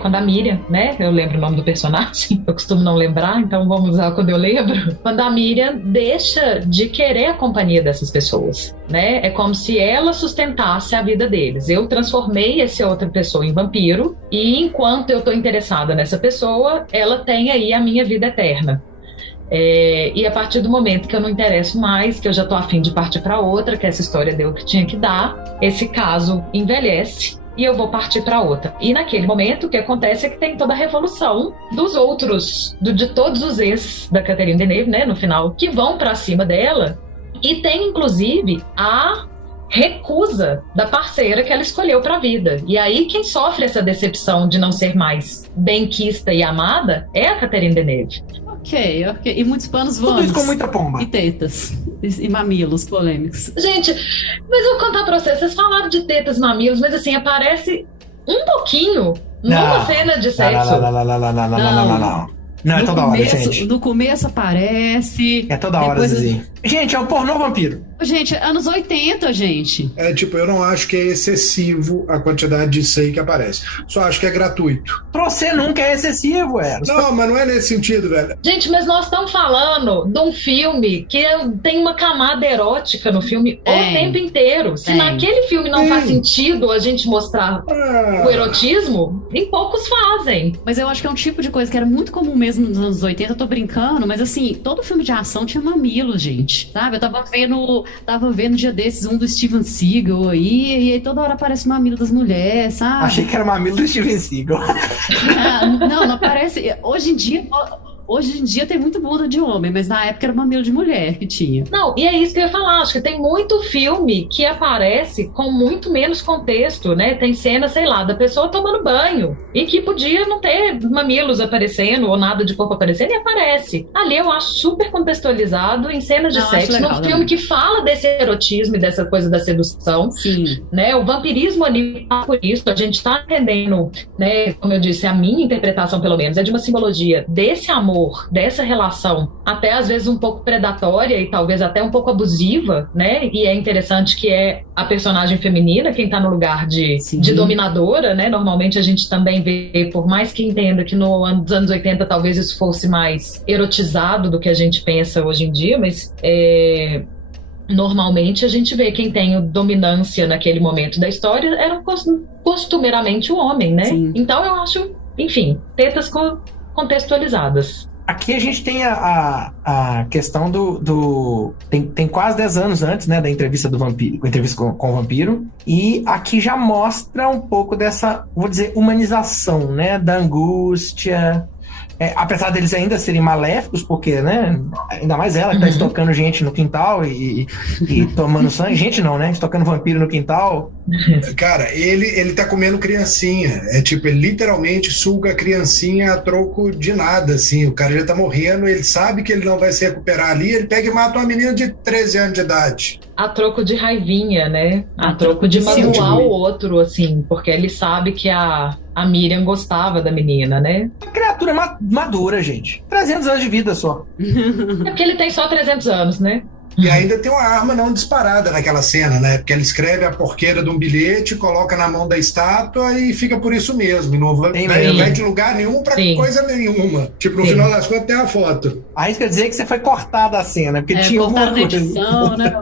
quando a Miriam, né? Eu lembro o nome do personagem, eu costumo não lembrar, então vamos usar quando eu lembro. Quando a Miriam deixa de querer a companhia dessas pessoas, né? É como se ela sustentasse a vida deles. Eu transformei essa outra pessoa em vampiro e enquanto eu tô interessada nessa pessoa, ela tem aí a minha vida eterna. E a partir do momento que eu não interesso mais, que eu já tô afim de partir para outra, que essa história deu o que tinha que dar, esse caso envelhece e eu vou partir para outra. E naquele momento o que acontece é que tem toda a revolução dos outros, de todos os ex da Catherine Deneuve, né, no final, que vão para cima dela, e tem inclusive a recusa da parceira que ela escolheu para a vida. E aí quem sofre essa decepção de não ser mais benquista e amada é a Catherine Deneuve. Ok. E muitos panos Tudo voando. isso com muita pomba. E tetas. E mamilos polêmicos. Gente, mas eu vou contar pra vocês falaram de tetas, mamilos, mas assim, aparece um pouquinho numa cena de sexo. Não, é toda hora, gente. No começo aparece. É toda hora, Zizi. Gente, é o pornô vampiro. Gente, anos 80, gente. Eu não acho que é excessivo a quantidade disso aí que aparece. Só acho que é gratuito. Pra você nunca é excessivo, Eros. Não, mas não é nesse sentido, velho. Gente, mas nós estamos falando de um filme que tem uma camada erótica no filme o tempo inteiro. Se naquele filme não faz sentido a gente mostrar o erotismo, em poucos fazem. Mas eu acho que é um tipo de coisa que era muito comum mesmo nos anos 80, eu tô brincando, mas assim, todo filme de ação tinha mamilos, gente, sabe? Eu tava vendo um dia desses um do Steven Seagal aí, e aí toda hora aparece o mamilo das mulheres, sabe? Achei que era mamilo do Steven Seagal. Não aparece. Hoje em dia tem muito bunda de homem, mas na época era mamilo de mulher que tinha. Não, e é isso que eu ia falar. Acho que tem muito filme que aparece com muito menos contexto, né? Tem cena, sei lá, da pessoa tomando banho e que podia não ter mamilos aparecendo ou nada de corpo aparecendo e aparece. Ali eu acho super contextualizado em cenas de sexo, legal, num filme que fala desse erotismo e dessa coisa da sedução. Sim. Né? O vampirismo ali, por isso, a gente tá entendendo, né? Como eu disse, a minha interpretação, pelo menos, é de uma simbologia desse amor, dessa relação, até às vezes um pouco predatória e talvez até um pouco abusiva, né? E é interessante que é a personagem feminina quem tá no lugar de dominadora, né? Normalmente a gente também vê, por mais que entenda que nos anos 80 talvez isso fosse mais erotizado do que a gente pensa hoje em dia, mas normalmente a gente vê quem tem dominância naquele momento da história era costumeiramente o homem, né? Sim. Então eu acho, enfim, tetas contextualizadas. Aqui a gente tem a questão do tem quase 10 anos antes, né, da entrevista do vampiro, com a entrevista com o vampiro, e aqui já mostra um pouco dessa, vou dizer, humanização, né, da angústia, apesar deles ainda serem maléficos, porque, né, ainda mais ela que tá estocando gente no quintal e tomando sangue, gente não, né, estocando vampiro no quintal. Cara, ele tá comendo criancinha, ele literalmente suga a criancinha a troco de nada, assim, o cara já tá morrendo, ele sabe que ele não vai se recuperar ali, ele pega e mata uma menina de 13 anos de idade. A troco de raivinha, né, a troco de magoar o outro, assim, porque ele sabe que a Miriam gostava da menina, né? Uma criatura madura, gente. 300 anos de vida só. É porque ele tem só 300 anos, né? E ainda tem uma arma não disparada naquela cena, né? Porque ela escreve a porqueira de um bilhete, coloca na mão da estátua e fica por isso mesmo. Não vai de lugar nenhum pra coisa nenhuma. Tipo, no final das contas tem a foto. Aí quer dizer que você foi cortada a cena, porque tinha alguma coisa. Edição, né?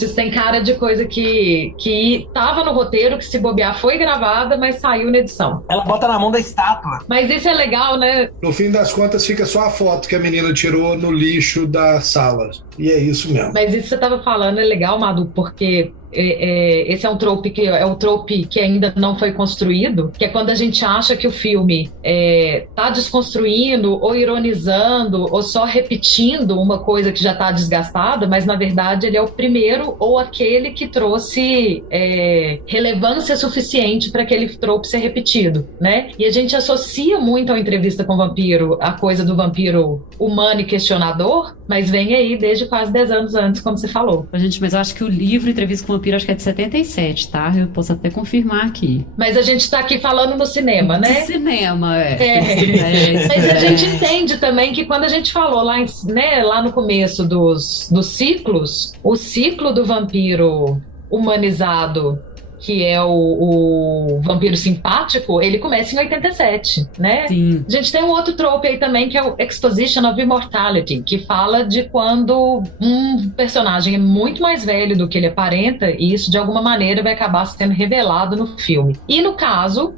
Isso tem cara de coisa que tava no roteiro, que se bobear foi gravada, mas saiu na edição. Ela bota na mão da estátua. Mas isso é legal, né? No fim das contas fica só a foto que a menina tirou no lixo da sala. E é isso mesmo. Mas isso que você estava falando é legal, Madu, porque esse é um trope que ainda não foi construído, que é quando a gente acha que o filme tá desconstruindo ou ironizando ou só repetindo uma coisa que já tá desgastada, mas na verdade ele é o primeiro ou aquele que trouxe relevância suficiente para aquele trope ser repetido, né? E a gente associa muito a Entrevista com o Vampiro a coisa do vampiro humano e questionador, mas vem aí desde quase 10 anos antes, como você falou. Gente, mas eu acho que o livro Entrevista com o Vampiro acho que é de 77, tá? Eu posso até confirmar aqui. Mas a gente tá aqui falando no cinema, né? De cinema, Mas a gente entende também que quando a gente falou lá no começo dos ciclos, o ciclo do vampiro humanizado que é o vampiro simpático, ele começa em 87, né? Sim. A gente tem um outro trope aí também, que é o Exposition of Immortality, que fala de quando um personagem é muito mais velho do que ele aparenta, e isso de alguma maneira vai acabar sendo revelado no filme. E no caso,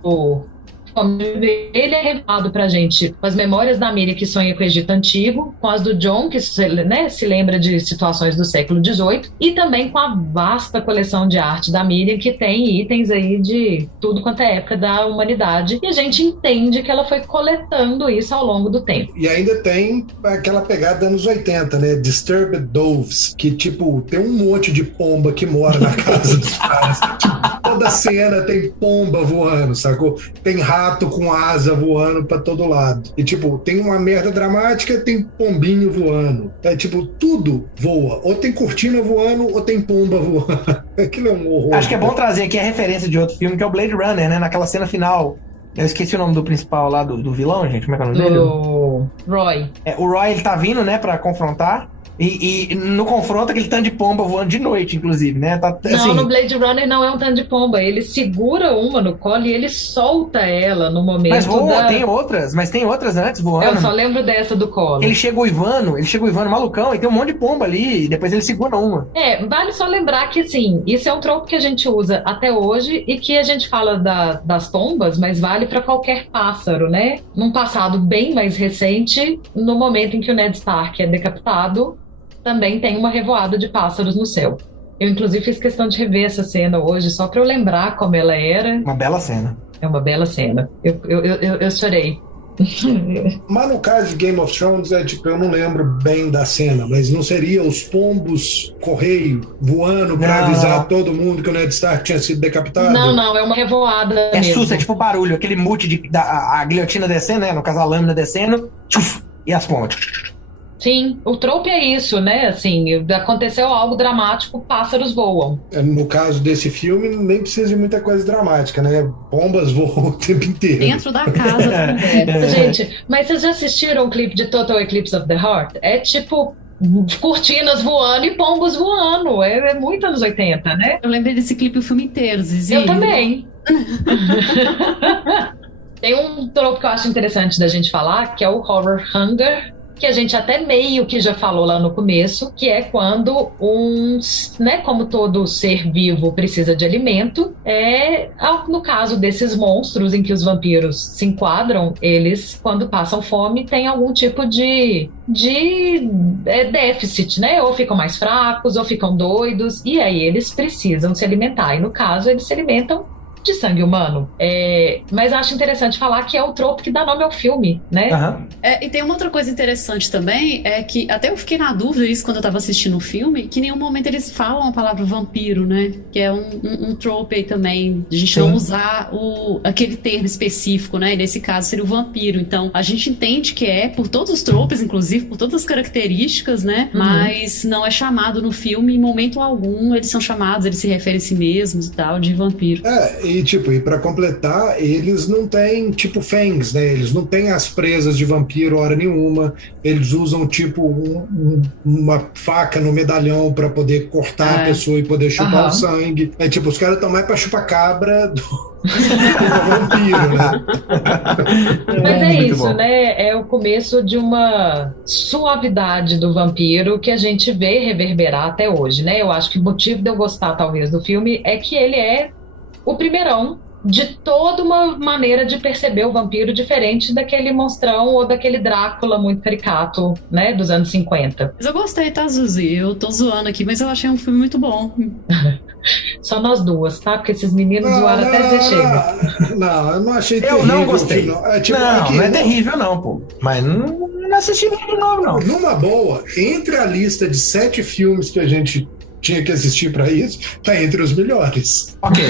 ele é revelado pra gente com as memórias da Miriam, que sonha com o Egito Antigo, com as do John, que se lembra de situações do século XVIII, e também com a vasta coleção de arte da Miriam, que tem itens aí de tudo quanto é época da humanidade, e a gente entende que ela foi coletando isso ao longo do tempo. E ainda tem aquela pegada anos 80, né? Disturbed Doves, que tipo, tem um monte de pomba que mora na casa dos caras. Tipo, toda cena tem pomba voando, sacou? Tem rato com asa voando pra todo lado. E tipo, tem uma merda dramática, tem pombinho voando. É tipo, tudo voa. Ou tem cortina voando, ou tem pomba voando. Aquilo é um horror. Acho que é bom trazer aqui a referência de outro filme, que é o Blade Runner, né? Naquela cena final. Eu esqueci o nome do principal lá, do vilão, gente. Como é que é o nome dele? O Roy. O Roy, ele tá vindo, né, pra confrontar. E no confronto, aquele tanto de pomba voando de noite, inclusive, né? Tá, assim... Não, no Blade Runner não é um tanto de pomba. Ele segura uma no colo e ele solta ela no momento. Mas voa, tem outras antes voando. Eu só lembro dessa do colo. Ele chega uivando malucão, e tem um monte de pomba ali, e depois ele segura uma. Vale só lembrar que, assim, isso é um tropo que a gente usa até hoje e que a gente fala das pombas, mas vale para qualquer pássaro, né? Num passado bem mais recente, no momento em que o Ned Stark é decapitado, também tem uma revoada de pássaros no céu. Eu, inclusive, fiz questão de rever essa cena hoje, só pra eu lembrar como ela era. Uma bela cena. É uma bela cena. Eu chorei. Mas no caso de Game of Thrones, tipo, eu não lembro bem da cena, mas não seria os pombos correio voando pra avisar todo mundo que o Ned Stark tinha sido decapitado? Não, é uma revoada mesmo. Susto, é tipo barulho, aquele mute a guilhotina descendo, né? No caso, a lâmina descendo, tchuf, e as pombas. Sim, o trope é isso, né? Assim, aconteceu algo dramático, pássaros voam. No caso desse filme, nem precisa de muita coisa dramática, né? Pombas voam o tempo inteiro. Dentro da casa. Gente, mas vocês já assistiram o clipe de Total Eclipse of the Heart? É tipo cortinas voando e pombos voando. É muito anos 80, né? Eu lembrei desse clipe o filme inteiro, Zizi. Eu também. Tem um trope que eu acho interessante da gente falar, que é o horror hunger, que a gente até meio que já falou lá no começo, que é quando como todo ser vivo precisa de alimento, no caso desses monstros em que os vampiros se enquadram, eles, quando passam fome, têm algum tipo de déficit, né? Ou ficam mais fracos, ou ficam doidos, e aí eles precisam se alimentar, e no caso eles se alimentam de sangue humano. Mas acho interessante falar que é o trope que dá nome ao filme, né? Uhum. E tem uma outra coisa interessante também, é que até eu fiquei na dúvida isso quando eu tava assistindo o filme, que em nenhum momento eles falam a palavra vampiro, né? Que é um trope aí também, de a gente não usar aquele termo específico, né? E nesse caso seria o vampiro. Então, a gente entende que por todos os tropes, inclusive, por todas as características, né? Uhum. Mas não é chamado no filme, em momento algum eles são chamados, eles se referem a si mesmos e tal, de vampiro. E pra completar, eles não têm tipo fangs, né? Eles não têm as presas de vampiro hora nenhuma. Eles usam tipo uma faca no medalhão pra poder cortar a pessoa e poder chupar o sangue. Os caras estão mais pra chupar cabra do vampiro, né? Mas é isso, bom, né? É o começo de uma suavidade do vampiro que a gente vê reverberar até hoje, né? Eu acho que o motivo de eu gostar, talvez, do filme é que ele é o primeirão de toda uma maneira de perceber o vampiro diferente daquele monstrão ou daquele Drácula muito caricato, né, dos anos 50. Mas eu gostei, tá, Zuzi? Eu tô zoando aqui, mas eu achei um filme muito bom. Só nós duas, tá? Porque esses meninos zoaram até dizer chega. Não, eu não achei terrível. Eu não gostei. Não é terrível não, pô. Mas não assisti de novo, não. Numa boa, entre a lista de 7 filmes que a gente tinha que assistir pra isso, tá entre os melhores. Ok.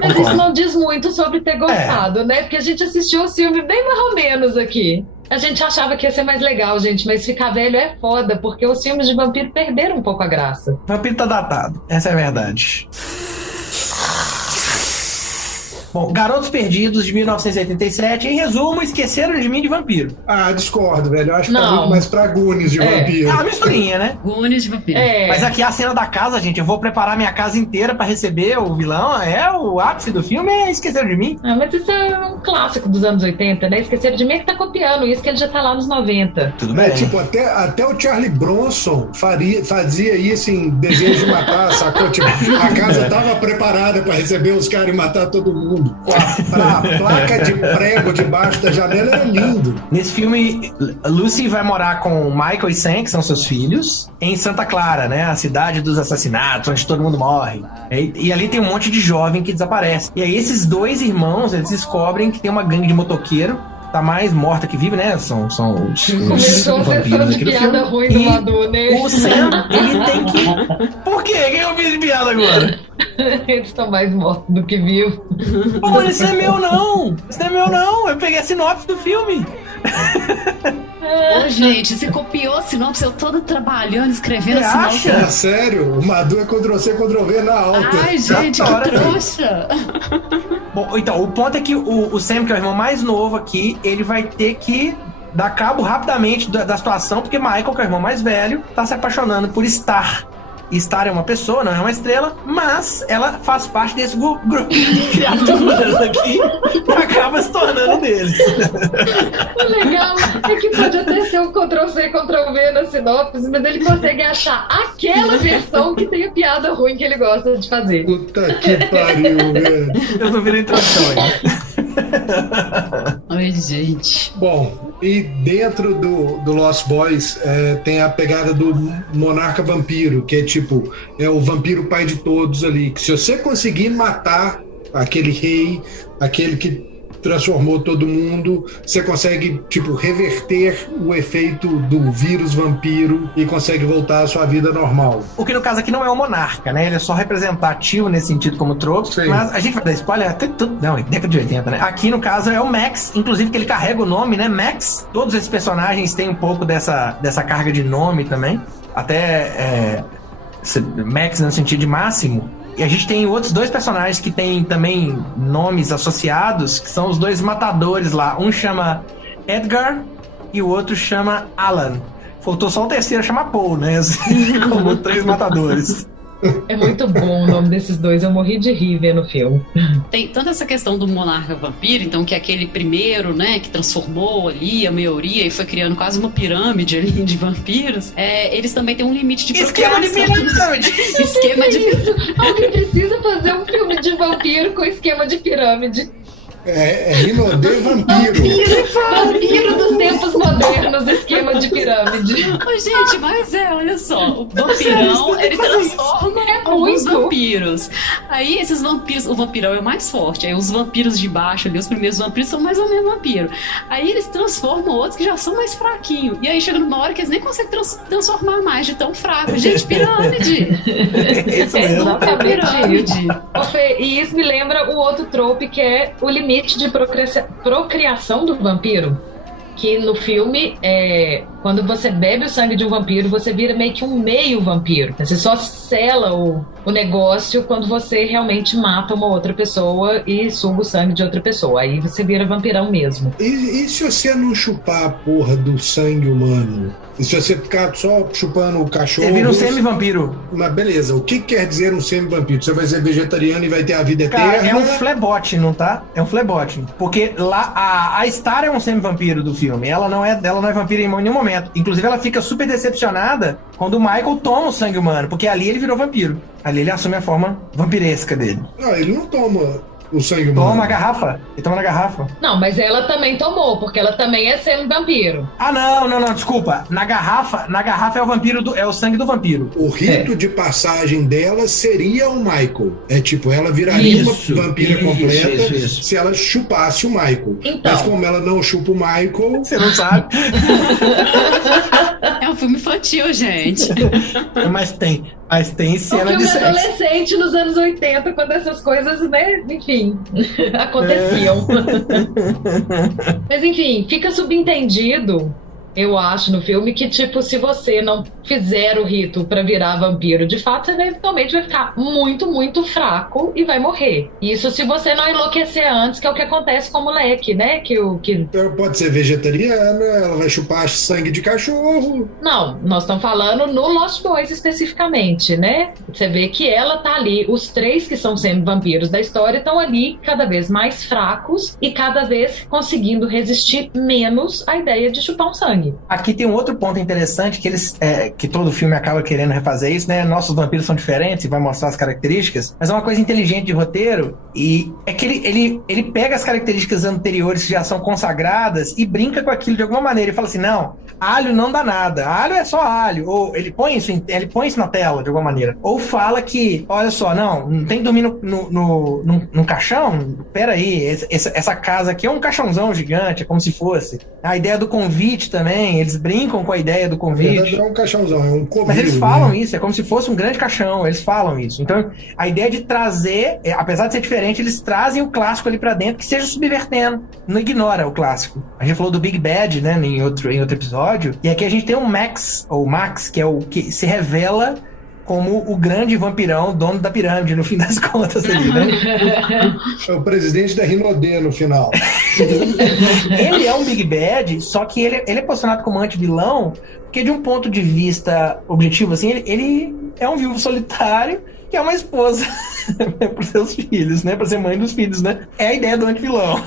Mas isso não diz muito sobre ter gostado, né? Porque a gente assistiu o filme bem mais ou menos aqui. A gente achava que ia ser mais legal, gente, mas ficar velho é foda, porque os filmes de vampiro perderam um pouco a graça. O vampiro tá datado, essa é a verdade. Bom, Garotos Perdidos, de 1987. Em resumo, Esqueceram de Mim de Vampiro. Ah, discordo, velho. Eu acho que tá Não. muito mais pra Goonies de vampiro. É uma misturinha, né? Goonies de vampiro. Mas aqui a cena da casa, gente. Eu vou preparar minha casa inteira pra receber o vilão. É o ápice do filme, é Esqueceram de Mim. Ah, mas isso é um clássico dos anos 80, né? Esqueceram de Mim é que tá copiando isso, que ele já tá lá nos 90. Tudo bem. É, tipo, até o Charlie Bronson fazia isso em Desejo de Matar, sacou? Tipo, a casa tava preparada pra receber os caras e matar todo mundo. A placa de prego debaixo da janela era lindo. Nesse filme, Lucy vai morar com Michael e Sam, que são seus filhos, em Santa Clara, né? A cidade dos assassinatos, onde todo mundo morre. E ali tem um monte de jovem que desaparece. E aí esses dois irmãos, eles descobrem que tem uma gangue de motoqueiro. Tá mais morta que vive, né? São os Começou a sessão de piada ruim do Madu, né? O Sam, ele tem que... Por quê? Quem eu fiz de piada agora? Eles estão mais mortos do que vivos. Pô, isso não é meu, não. Isso não é meu, não. Eu peguei a sinopse do filme. Ô, gente, você copiou a sinopse, eu toda trabalhando, escrevendo Você a sinopse. acha? É sério, o Madu é Ctrl-C, Ctrl-V na alta. Ai, gente, que trouxa. Bom, então, o ponto é que o Sam, que é o irmão mais novo aqui, ele vai ter que dar cabo rapidamente da situação, porque Michael, que é o irmão mais velho, tá se apaixonando por Star. E Star é uma pessoa, não é uma estrela, mas ela faz parte desse grupo de criaturas aqui e acaba se tornando um deles. O legal é que pode até ser um Ctrl-C, Ctrl-V na sinopse, mas ele consegue achar aquela versão que tem a piada ruim que ele gosta de fazer. Puta que pariu, velho. Eu não vi a introdução aí. Ai, gente. Bom, e dentro do Lost Boys tem a pegada do monarca vampiro, que é tipo, é o vampiro pai de todos ali, que se você conseguir matar aquele rei, aquele que transformou todo mundo, você consegue, tipo, reverter o efeito do vírus vampiro e consegue voltar à sua vida normal. O que no caso aqui não é o monarca, né? Ele é só representativo nesse sentido como trope. Sim. Mas a gente vai dar spoiler até tudo. Não, década de 80, né? Aqui no caso é o Max, inclusive que ele carrega o nome, né? Max. Todos esses personagens têm um pouco dessa carga de nome também. Até Max no sentido de máximo. E a gente tem outros dois personagens que têm também nomes associados, que são os dois matadores lá. Um chama Edgar e o outro chama Alan. Faltou só o terceiro, chama Paul, né? Como 3 matadores. É muito bom o nome desses dois, eu morri de rir vendo o filme. Tem tanto essa questão do monarca vampiro, então, que é aquele primeiro, né, que transformou ali a maioria e foi criando quase uma pirâmide ali de vampiros. Eles também têm um limite de Esquema de pirâmide! Esquema de pirâmide. Alguém precisa fazer um filme de vampiro com esquema de pirâmide. É Rinodê vampiro. Vampiro dos tempos modernos, esquema de pirâmide. Ô, gente, mas olha só, o vampirão, ele transforma alguns vampiros. Aí esses vampiros, o vampirão é o mais forte, aí os vampiros de baixo ali, os primeiros vampiros são mais ou menos vampiro. Aí eles transformam outros que já são mais fraquinhos. E aí chega numa hora que eles nem conseguem transformar mais de tão fraco. Gente, pirâmide! Isso mesmo. Exatamente. Pirâmide. Ô, Fê, e isso me lembra o outro trope, que é o limite de procriação do vampiro. Que no filme, quando você bebe o sangue de um vampiro, você vira meio que um meio vampiro. Você só sela o negócio quando você realmente mata uma outra pessoa e suga o sangue de outra pessoa. Aí você vira vampirão mesmo. E se você não chupar a porra do sangue humano? E se você ficar só chupando o cachorro? Você vira um semi-vampiro. Mas beleza, o que quer dizer um semi-vampiro? Você vai ser vegetariano e vai ter a vida eterna? Cara, é um flebot, não tá? É um flebot. Porque lá a Star é um semi-vampiro do filme. Ela não é vampira em nenhum momento. Inclusive, ela fica super decepcionada quando o Michael toma o sangue humano, porque ali ele virou vampiro. Ali ele assume a forma vampiresca dele. Não, ele não toma o sangue humano. Toma a garrafa. Ele toma na garrafa. Não, mas ela também tomou, porque ela também é semi-vampiro. Ah, não, desculpa. Na garrafa é o vampiro é o sangue do vampiro. O rito de passagem dela seria o Michael. É tipo, ela viraria Isso, uma vampira completa isso. se ela chupasse o Michael. Então. Mas como ela não chupa o Michael, Você não sabe. É um filme infantil, gente. Mas tem Um cena de filme sexo. adolescente nos anos 80, quando essas coisas, né, enfim, aconteciam. Mas enfim, fica subentendido eu acho, no filme, que, tipo, se você não fizer o rito pra virar vampiro, de fato, você eventualmente vai ficar muito, muito fraco e vai morrer. Isso se você não enlouquecer antes, que é o que acontece com o moleque, né? Ela pode ser vegetariana, ela vai chupar sangue de cachorro. Não, nós estamos falando no Lost Boys especificamente, né? Você vê que ela tá ali, os 3 que são sempre vampiros da história estão ali cada vez mais fracos e cada vez conseguindo resistir menos à ideia de chupar um sangue. Aqui tem um outro ponto interessante que todo filme acaba querendo refazer isso, né? Nossos vampiros são diferentes e vai mostrar as características, mas é uma coisa inteligente de roteiro e é que ele pega as características anteriores que já são consagradas e brinca com aquilo de alguma maneira e fala assim, não, alho não dá nada, alho é só alho, ou ele põe isso na tela de alguma maneira, ou fala que, olha só, não tem que dormir num caixão, peraí, essa casa aqui é um caixãozão gigante, é como se fosse. A ideia do convite também, eles brincam com a ideia do convite. Na verdade, não é um caixãozão, é um covil. Mas eles falam isso, é como se fosse um grande caixão, eles falam isso. Então, a ideia de trazer, apesar de ser diferente, eles trazem o clássico ali pra dentro, que seja subvertendo, não ignora o clássico. A gente falou do Big Bad, né, em outro episódio, e aqui a gente tem o Max, que é o que se revela como o grande vampirão, dono da pirâmide, no fim das contas ali, né? É o presidente da Rinodê no final. Ele é um Big Bad, só que ele é posicionado como anti-vilão, porque de um ponto de vista objetivo, assim, ele é um viúvo solitário que é uma esposa para seus filhos, né? Para ser mãe dos filhos, né? É a ideia do anti-vilão.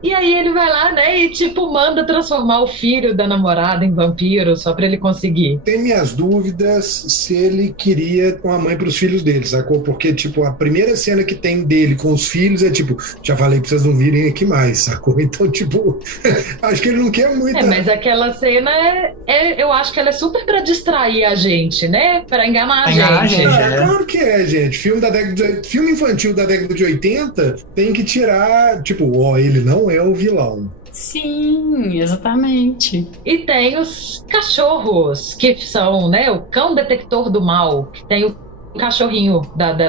E aí ele vai lá, né, e tipo, manda transformar o filho da namorada em vampiro só pra ele conseguir. Tem minhas dúvidas se ele queria uma mãe pros filhos dele, sacou? Porque, tipo, a primeira cena que tem dele com os filhos é tipo, já falei pra vocês não virem aqui mais, sacou? Então, tipo, acho que ele não quer muito. Mas aquela cena, eu acho que ela é super pra distrair a gente, né? Pra enganar a gente. Claro que é, gente. Filme infantil da década de 80 tem que tirar, tipo, ele não é o vilão. Sim, exatamente. E tem os cachorros, que são, né, o cão detector do mal, que tem o cachorrinho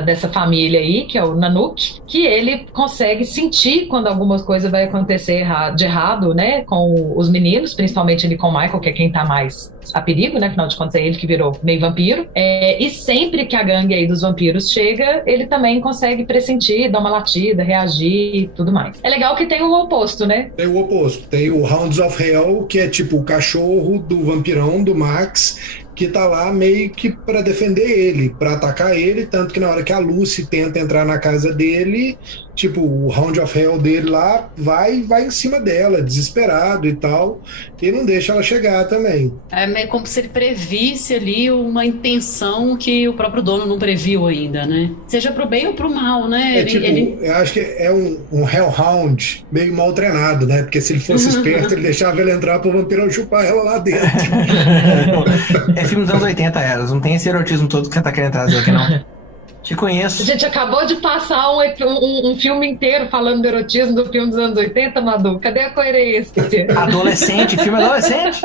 dessa família aí, que é o Nanook, que ele consegue sentir quando alguma coisa vai acontecer de errado, né, com os meninos, principalmente ele com o Michael, que é quem tá mais a perigo, né, afinal de contas é ele que virou meio vampiro, e sempre que a gangue aí dos vampiros chega, ele também consegue pressentir, dar uma latida, reagir e tudo mais. É legal que tem o oposto, né? Tem o oposto, tem o Hounds of Hell, que é tipo o cachorro do vampirão, do Max, que tá lá meio que pra defender ele, pra atacar ele, tanto que na hora que a Lucy tenta entrar na casa dele, tipo, o Hound of Hell dele lá vai em cima dela, desesperado e tal, e não deixa ela chegar também. É meio como se ele previsse ali uma intenção que o próprio dono não previu ainda, né? Seja pro bem ou pro mal, né? Eu acho que é um Hellhound meio mal treinado, né? Porque se ele fosse esperto, ele deixava ela entrar pro vampirão chupar ela lá dentro. É filme dos anos 80, Eros. Não tem esse erotismo todo que você tá querendo trazer aqui, não. Te conheço. A gente acabou de passar um filme inteiro falando do erotismo do filme dos anos 80, Madu. Cadê a coerência? Adolescente, filme adolescente?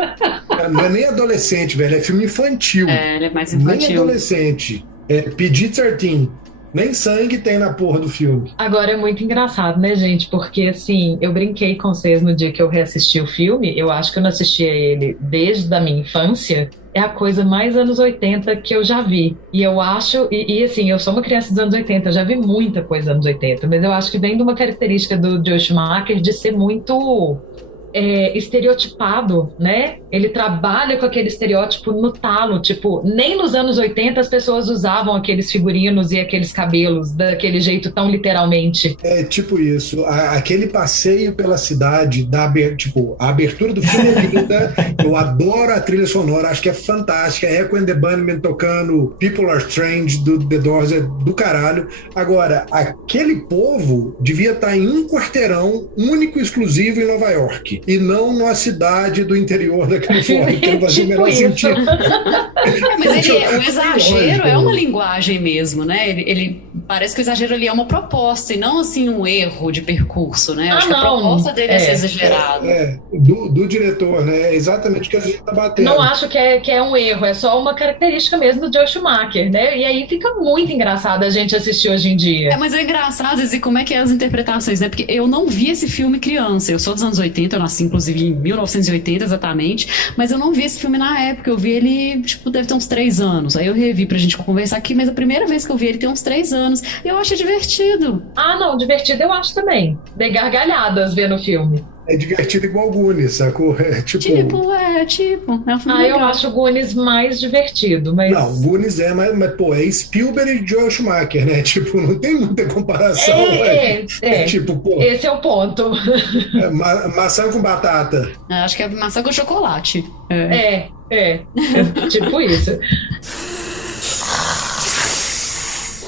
Não é nem adolescente, velho. É filme infantil. É, ele é mais infantil. Nem adolescente. É PG-13. Nem sangue tem na porra do filme. Agora é muito engraçado, né, gente? Porque, assim, eu brinquei com vocês no dia que eu reassisti o filme. Eu acho que eu não assistia ele desde a minha infância. É a coisa mais anos 80 que eu já vi. E eu acho... E assim, eu sou uma criança dos anos 80. Eu já vi muita coisa dos anos 80. Mas eu acho que vem de uma característica do Joel Schumacher de ser muito... estereotipado, né? Ele trabalha com aquele estereótipo no talo, tipo, nem nos anos 80 as pessoas usavam aqueles figurinos e aqueles cabelos daquele jeito tão literalmente. É tipo isso, aquele passeio pela cidade, tipo, a abertura do filme é linda, eu adoro a trilha sonora, acho que é fantástica, Echo and the Bunnymen tocando People Are Strange do The Doors é do caralho. Agora, aquele povo devia estar em um quarteirão único e exclusivo em Nova York. E não numa cidade do interior da Califórnia, que não fazia o menor sentido. Mas o exagero é uma linguagem mesmo, né? Ele parece que o exagero ali é uma proposta e não assim um erro de percurso, né? Acho que a proposta dele é ser exagerado. Do diretor, né? É exatamente o que a gente tá batendo. Não acho que é um erro, é só uma característica mesmo do Joel Schumacher, né? E aí fica muito engraçado a gente assistir hoje em dia. Mas é engraçado, e como é que é as interpretações, né? Porque eu não vi esse filme criança, eu sou dos anos 80, eu nasci nasci, inclusive, em 1980 exatamente, mas eu não vi esse filme na época, eu vi ele, tipo, deve ter uns 3 anos, aí eu revi pra gente conversar aqui, mas a primeira vez que eu vi ele tem uns 3 anos, e eu achei divertido. Ah, não, divertido eu acho também. Dei gargalhadas vendo o filme. É divertido igual Goonies, sacou? É tipo... É um filme Ah, eu legal. acho o Goonies mais divertido, mas... Não, Goonies mas, pô, é Spielberg e Joel Schumacher, né? Tipo, não tem muita comparação. Tipo, pô, Esse é o ponto. maçã com batata. Acho que é maçã com chocolate. É tipo isso.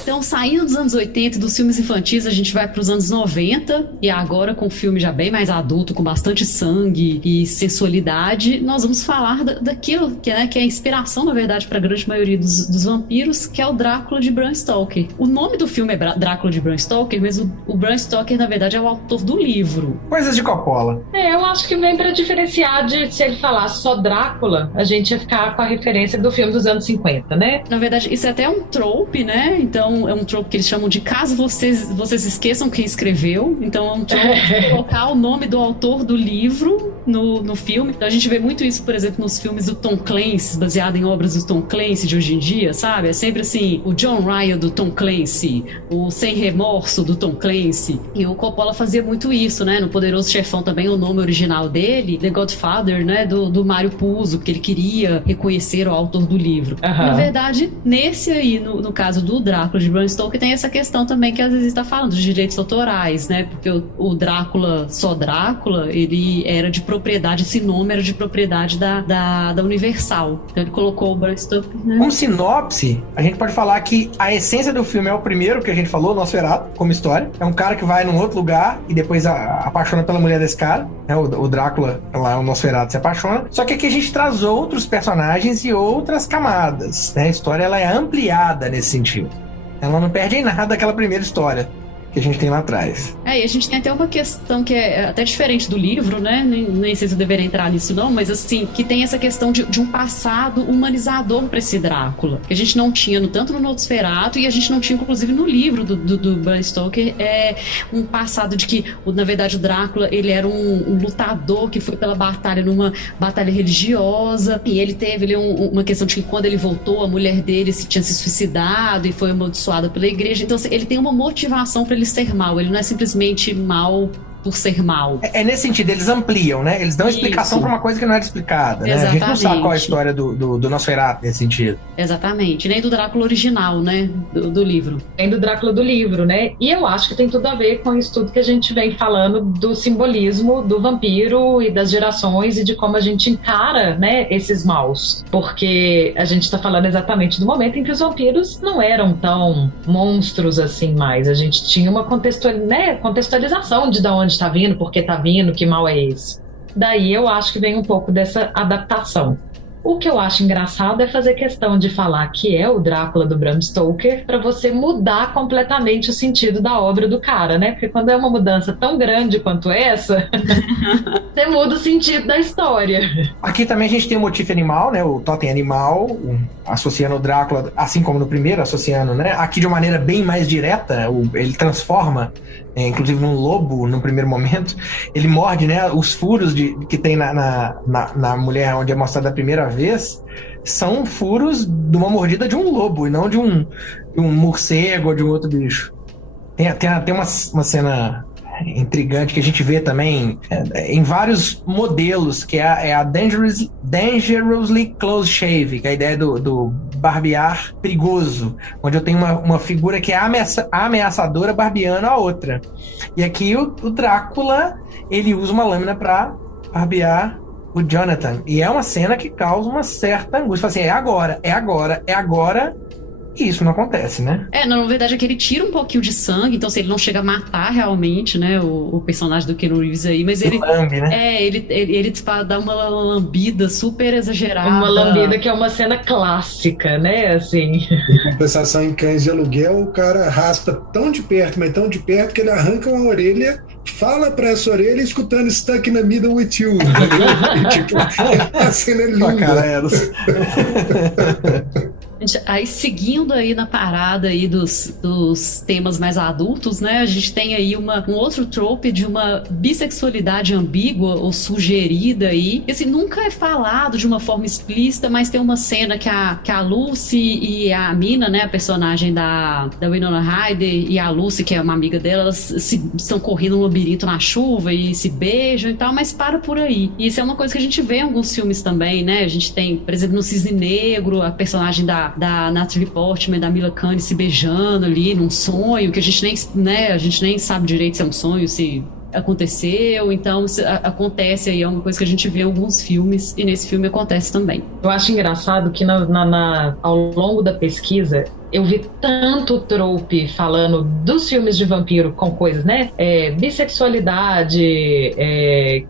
Então, saindo dos anos 80 e dos filmes infantis, a gente vai para os anos 90, e agora com um filme já bem mais adulto, com bastante sangue e sensualidade, nós vamos falar daquilo que é a inspiração, na verdade, para a grande maioria dos vampiros, que é o Drácula de Bram Stoker. O nome do filme é Drácula de Bram Stoker, mas o Bram Stoker, na verdade, é o autor do livro. Coisas de Coppola. Eu acho que vem para diferenciar se ele falasse só Drácula, a gente ia ficar com a referência do filme dos anos 50, né? Na verdade, isso é até um trope, né? Então, é um trope que eles chamam de caso vocês esqueçam quem escreveu. Então, é um trope colocar o nome do autor do livro no filme. Então, a gente vê muito isso, por exemplo, nos filmes do Tom Clancy, baseado em obras do Tom Clancy de hoje em dia, sabe? É sempre assim, o John Ryan do Tom Clancy, o Sem Remorso do Tom Clancy. E o Coppola fazia muito isso, né? No Poderoso Chefão também, o nome original dele, The Godfather, né? Do Mário Puzo, que ele queria reconhecer o autor do livro. Na verdade, nesse aí, no caso do Drácula de Bram Stoker, tem essa questão também que às vezes está falando dos direitos autorais, né? Porque o Drácula, só Drácula, ele era de propriedade, esse nome era de propriedade da Universal. Então ele colocou o Bram Stoker, né? Como sinopse, a gente pode falar que a essência do filme é o primeiro que a gente falou, Nosferatu, como história. É um cara que vai num outro lugar e depois apaixona pela mulher desse cara. Né? O Drácula, lá, o Nosferatu, se apaixona. Só que aqui a gente traz outros personagens e outras camadas. Né? A história ela é ampliada nesse sentido. Ela não perde em nada daquela primeira história que a gente tem lá atrás. E a gente tem até uma questão que é até diferente do livro, né? Nem sei se eu deveria entrar nisso não, mas assim, que tem essa questão de um passado humanizador para esse Drácula, que a gente não tinha tanto no Nosferatu e a gente não tinha, inclusive, no livro do Bram Stoker, um passado de que, na verdade, o Drácula, ele era um lutador que foi pela batalha, numa batalha religiosa, e ele teve uma questão de que quando ele voltou, a mulher dele tinha se suicidado e foi amaldiçoada pela igreja. Então, assim, ele tem uma motivação para ele ser mal, ele não é simplesmente mal por ser mal. É nesse sentido, eles ampliam, né? Eles dão explicação para uma coisa que não era explicada, né? A gente não sabe qual é a história do Nosferatu nesse sentido. Exatamente, nem do Drácula original, né? Do livro. Nem do Drácula do livro, né? E eu acho que tem tudo a ver com isso tudo que a gente vem falando do simbolismo do vampiro e das gerações e de como a gente encara, né, esses maus. Porque a gente tá falando exatamente do momento em que os vampiros não eram tão monstros assim mais. A gente tinha uma contextualização de onde está vindo, por que está vindo, que mal é esse. Daí eu acho que vem um pouco dessa adaptação. O que eu acho engraçado é fazer questão de falar que é o Drácula do Bram Stoker para você mudar completamente o sentido da obra do cara, né? Porque quando é uma mudança tão grande quanto essa, você muda o sentido da história. Aqui também a gente tem o motivo animal, né? O totem animal, associando o Drácula, assim como no primeiro, associando, né? Aqui de uma maneira bem mais direta, ele transforma, inclusive num lobo, no primeiro momento. Ele morde, né? Os furos que tem na mulher, onde é mostrado a primeira vez, são furos de uma mordida de um lobo e não de um morcego ou de um outro bicho. Tem uma cena intrigante que a gente vê também em vários modelos, que é a Dangerously Close Shave, que é a ideia do barbear perigoso, onde eu tenho uma figura que é ameaçadora barbeando a outra. E aqui o Drácula, ele usa uma lâmina para barbear o Jonathan. E é uma cena que causa uma certa angústia. Assim, é agora. E isso não acontece, né? Na verdade é que ele tira um pouquinho de sangue, então ele não chega a matar realmente, né, o personagem do Keanu Reeves aí, mas ele lambe, né? Ele dá uma lambida super exagerada. Uma lambida que é uma cena clássica, né, assim. Em compensação, em Cães de Aluguel, o cara raspa tão de perto, mas tão de perto, que ele arranca uma orelha, fala pra essa orelha escutando Stuck in the Middle with You. Tipo, a cena é linda. Aí, seguindo aí na parada aí dos temas mais adultos, né? A gente tem aí um outro trope de uma bissexualidade ambígua ou sugerida aí. Assim, nunca é falado de uma forma explícita, mas tem uma cena que a Lucy e a Mina, né? A personagem da Winona Ryder e a Lucy, que é uma amiga dela, elas estão correndo no labirinto na chuva e se beijam e tal, mas para por aí. E isso é uma coisa que a gente vê em alguns filmes também, né? A gente tem, por exemplo, no Cisne Negro, a personagem da Natalie Portman e da Mila Kunis se beijando ali num sonho, que a gente nem sabe direito se é um sonho, se aconteceu. Então acontece aí, é uma coisa que a gente vê em alguns filmes, e nesse filme acontece também. Eu acho engraçado que ao longo da pesquisa eu vi tanto trope falando dos filmes de vampiro com coisas, né? Bissexualidade,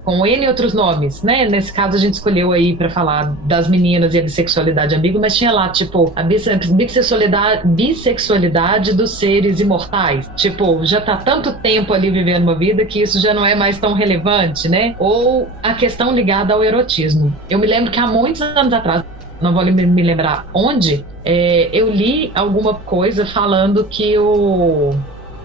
com N outros nomes, né? Nesse caso a gente escolheu aí pra falar das meninas e a bissexualidade ambígua, mas tinha lá, tipo, a bissexualidade dos seres imortais. Tipo, já tá tanto tempo ali vivendo uma vida que isso já não é mais tão relevante, né? Ou a questão ligada ao erotismo. Eu me lembro que há muitos anos atrás, não vou me lembrar onde, eu li alguma coisa falando que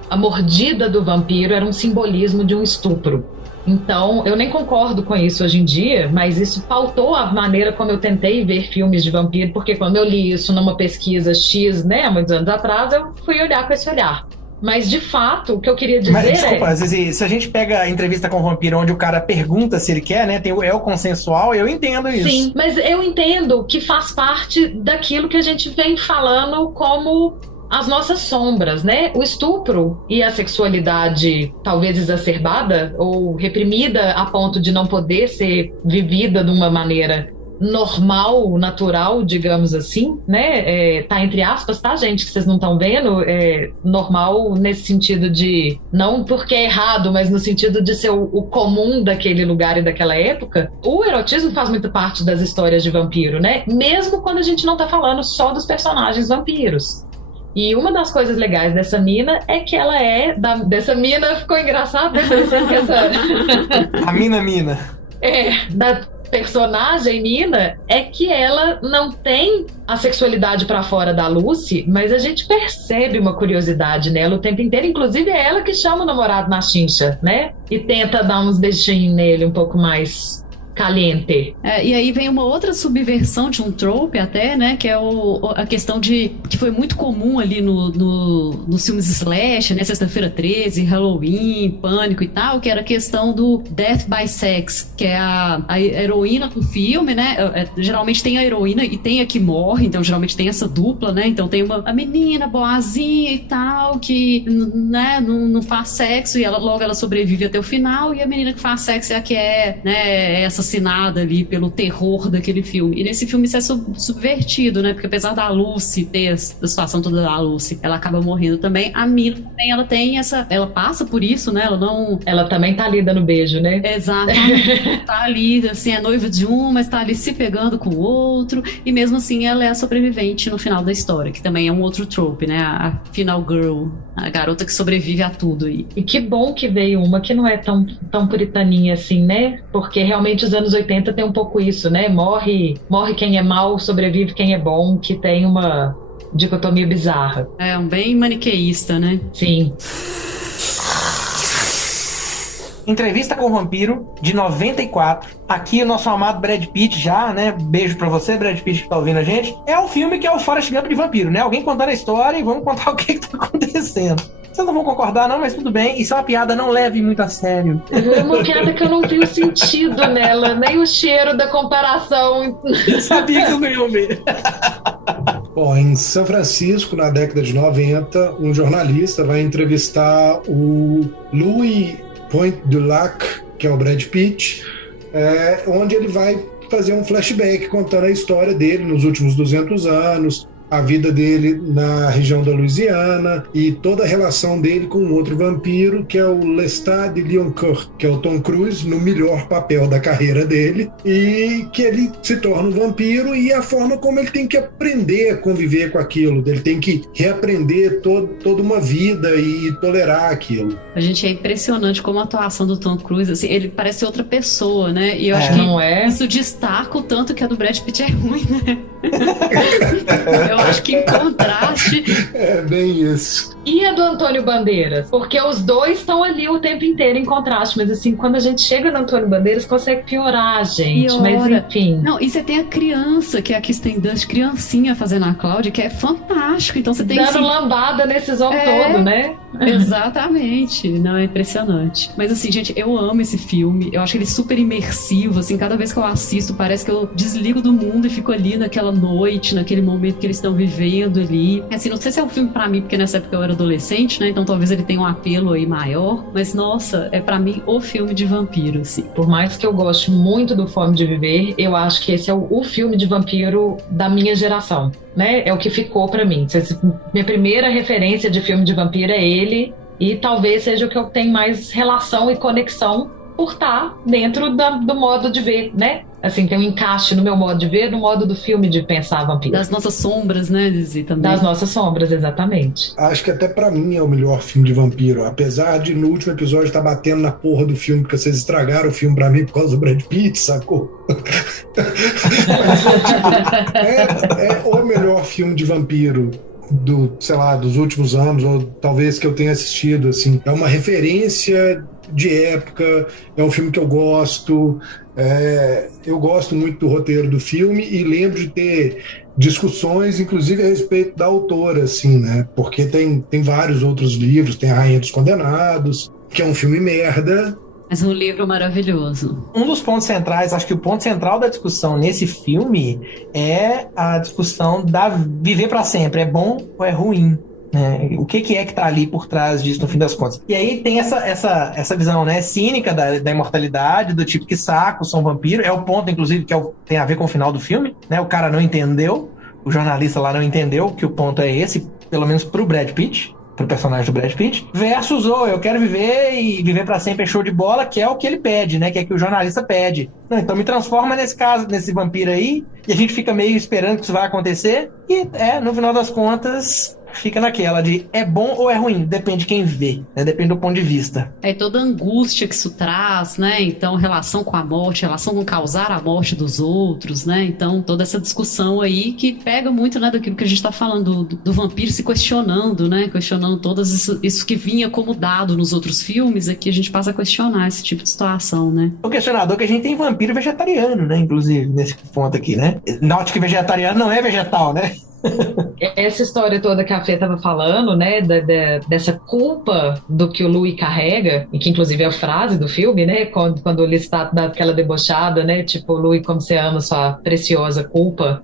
a mordida do vampiro era um simbolismo de um estupro. Então, eu nem concordo com isso hoje em dia, mas isso pautou a maneira como eu tentei ver filmes de vampiro, porque quando eu li isso numa pesquisa X, né, há muitos anos atrás, eu fui olhar com esse olhar. Mas, de fato, o que eu queria dizer desculpa, Zizi, se a gente pega a entrevista com o vampiro onde o cara pergunta se ele quer, né, é o consensual, eu entendo isso. Sim, mas eu entendo que faz parte daquilo que a gente vem falando como as nossas sombras, né? O estupro e a sexualidade talvez exacerbada ou reprimida a ponto de não poder ser vivida de uma maneira normal, natural, digamos assim, né? Tá entre aspas, tá, gente, que vocês não estão vendo, normal nesse sentido de, não porque é errado, mas no sentido de ser o comum daquele lugar e daquela época. O erotismo faz muito parte das histórias de vampiro, né? Mesmo quando a gente não tá falando só dos personagens vampiros. E uma das coisas legais dessa mina é que ela dessa mina, ficou engraçado, né? A mina. Da personagem Mina, é que ela não tem a sexualidade pra fora da Lucy, mas a gente percebe uma curiosidade nela o tempo inteiro. Inclusive é ela que chama o namorado na chincha, né? E tenta dar uns beijinhos nele um pouco mais caliente. E aí vem uma outra subversão de um trope até, né, que é a questão que foi muito comum ali nos filmes slash, né, Sexta-feira 13, Halloween, Pânico e tal, que era a questão do death by sex, que é a heroína do filme, né, geralmente tem a heroína e tem a que morre, então geralmente tem essa dupla, né, então tem a menina boazinha e tal, que, né, não faz sexo e logo ela sobrevive até o final, e a menina que faz sexo é a que né, assassinada ali pelo terror daquele filme. E nesse filme isso é subvertido, né? Porque apesar da Lucy ter a situação toda da Lucy, ela acaba morrendo também. A Mina também, ela tem ela passa por isso, né? Ela também tá ali dando beijo, né? Exato. Tá ali, assim, é noiva de um, mas tá ali se pegando com o outro. E mesmo assim, ela é a sobrevivente no final da história, que também é um outro trope, né? A final girl, a garota que sobrevive a tudo aí. E que bom que veio uma que não é tão puritaninha assim, né? Porque realmente os anos 80 tem um pouco isso, né? Morre quem é mal, sobrevive quem é bom, que tem uma dicotomia bizarra. Um bem maniqueísta, né? Sim. Entrevista com o Vampiro, de 94. Aqui o nosso amado Brad Pitt já, né? Beijo pra você, Brad Pitt, que tá ouvindo a gente. É um filme que é o Forrest Gump de vampiro, né? Alguém contando a história e vamos contar o que tá acontecendo. Vocês não vão concordar não, mas tudo bem. Isso é uma piada, não leve muito a sério. É uma piada que eu não tenho sentido nela, nem o cheiro da comparação. Eu sabia que vocês não iam ver. Bom, em São Francisco, na década de 90, um jornalista vai entrevistar o Louis Pointe-du-Lac, que é o Brad Pitt, onde ele vai fazer um flashback contando a história dele nos últimos 200 anos, a vida dele na região da Louisiana e toda a relação dele com um outro vampiro, que é o Lestat de Lioncourt, que é o Tom Cruise no melhor papel da carreira dele, e que ele se torna um vampiro e a forma como ele tem que aprender a conviver com aquilo, ele tem que reaprender toda uma vida e tolerar aquilo. A gente é impressionante como a atuação do Tom Cruise, assim, ele parece outra pessoa, né? E eu acho que isso destaca o tanto que a do Brad Pitt é ruim, né? Eu acho que em contraste. É bem isso. E a do Antônio Bandeiras? Porque os dois estão ali o tempo inteiro em contraste, mas assim, quando a gente chega no Antônio Bandeiras, consegue piorar, gente. Piora. Mas enfim. Não, e você tem a criança, que é a Kirsten Dunst, criancinha fazendo a Cláudia, que é fantástico. Então você tem Dando assim, lambada nesses homens todo, né? Exatamente, não, é impressionante. Mas assim, gente, eu amo esse filme. Eu acho ele super imersivo, assim, cada vez que eu assisto, parece que eu desligo do mundo e fico ali naquela noite, naquele momento que eles estão vivendo ali. Assim, não sei se é um filme pra mim, porque nessa época eu era adolescente, né? Então talvez ele tenha um apelo aí maior, mas nossa, é pra mim o filme de vampiro, assim. Por mais que eu goste muito do Fome de Viver, eu acho que esse é o filme de vampiro da minha geração, né? É o que ficou pra mim. Minha primeira referência de filme de vampiro é ele, e talvez seja o que eu tenho mais relação e conexão por estar dentro do modo de ver, né? Assim, tem um encaixe no meu modo de ver, no modo do filme de pensar vampiro. Das nossas sombras, né, Lizzy, também. Das nossas sombras, exatamente. Acho que até pra mim é o melhor filme de vampiro. Apesar de no último episódio estar batendo na porra do filme, porque vocês estragaram o filme pra mim por causa do Brad Pitt, sacou? é o melhor filme de vampiro dos últimos anos, ou talvez que eu tenha assistido, assim. É uma referência de época, é um filme que eu gosto. Eu gosto muito do roteiro do filme e lembro de ter discussões, inclusive a respeito da autora, assim, né? Porque tem vários outros livros, tem A Rainha dos Condenados, que é um filme merda. Mas um livro maravilhoso. Um dos pontos centrais, acho que o ponto central da discussão nesse filme é a discussão da viver para sempre, é bom ou é ruim? O que é que tá ali por trás disso, no fim das contas? E aí tem essa visão, né, cínica da imortalidade, do tipo, que saco, são vampiro. É o ponto, inclusive, que tem a ver com o final do filme, né? O cara não entendeu, o jornalista lá não entendeu que o ponto é esse, pelo menos pro Brad Pitt, pro personagem do Brad Pitt, versus eu quero viver e viver pra sempre é show de bola, que é o que ele pede, né? Que é que o jornalista pede. Não, então me transforma nesse vampiro aí, e a gente fica meio esperando que isso vai acontecer, e no final das contas fica naquela de é bom ou é ruim, depende de quem vê, né? Depende do ponto de vista. É toda a angústia que isso traz, né? Então, relação com a morte, relação com causar a morte dos outros, né? Então, toda essa discussão aí que pega muito, né, daquilo que a gente tá falando, do vampiro se questionando, né? Questionando todas isso que vinha como dado nos outros filmes, aqui a gente passa a questionar esse tipo de situação, né? O questionador é que a gente tem vampiro vegetariano, né? Inclusive, nesse ponto aqui, né? Note que vegetariano não é vegetal, né? Essa história toda que a Fê estava falando, né, dessa culpa do que o Louis carrega, e que inclusive é a frase do filme, né, quando ele está daquela debochada, né, tipo, Louis, como você ama sua preciosa culpa,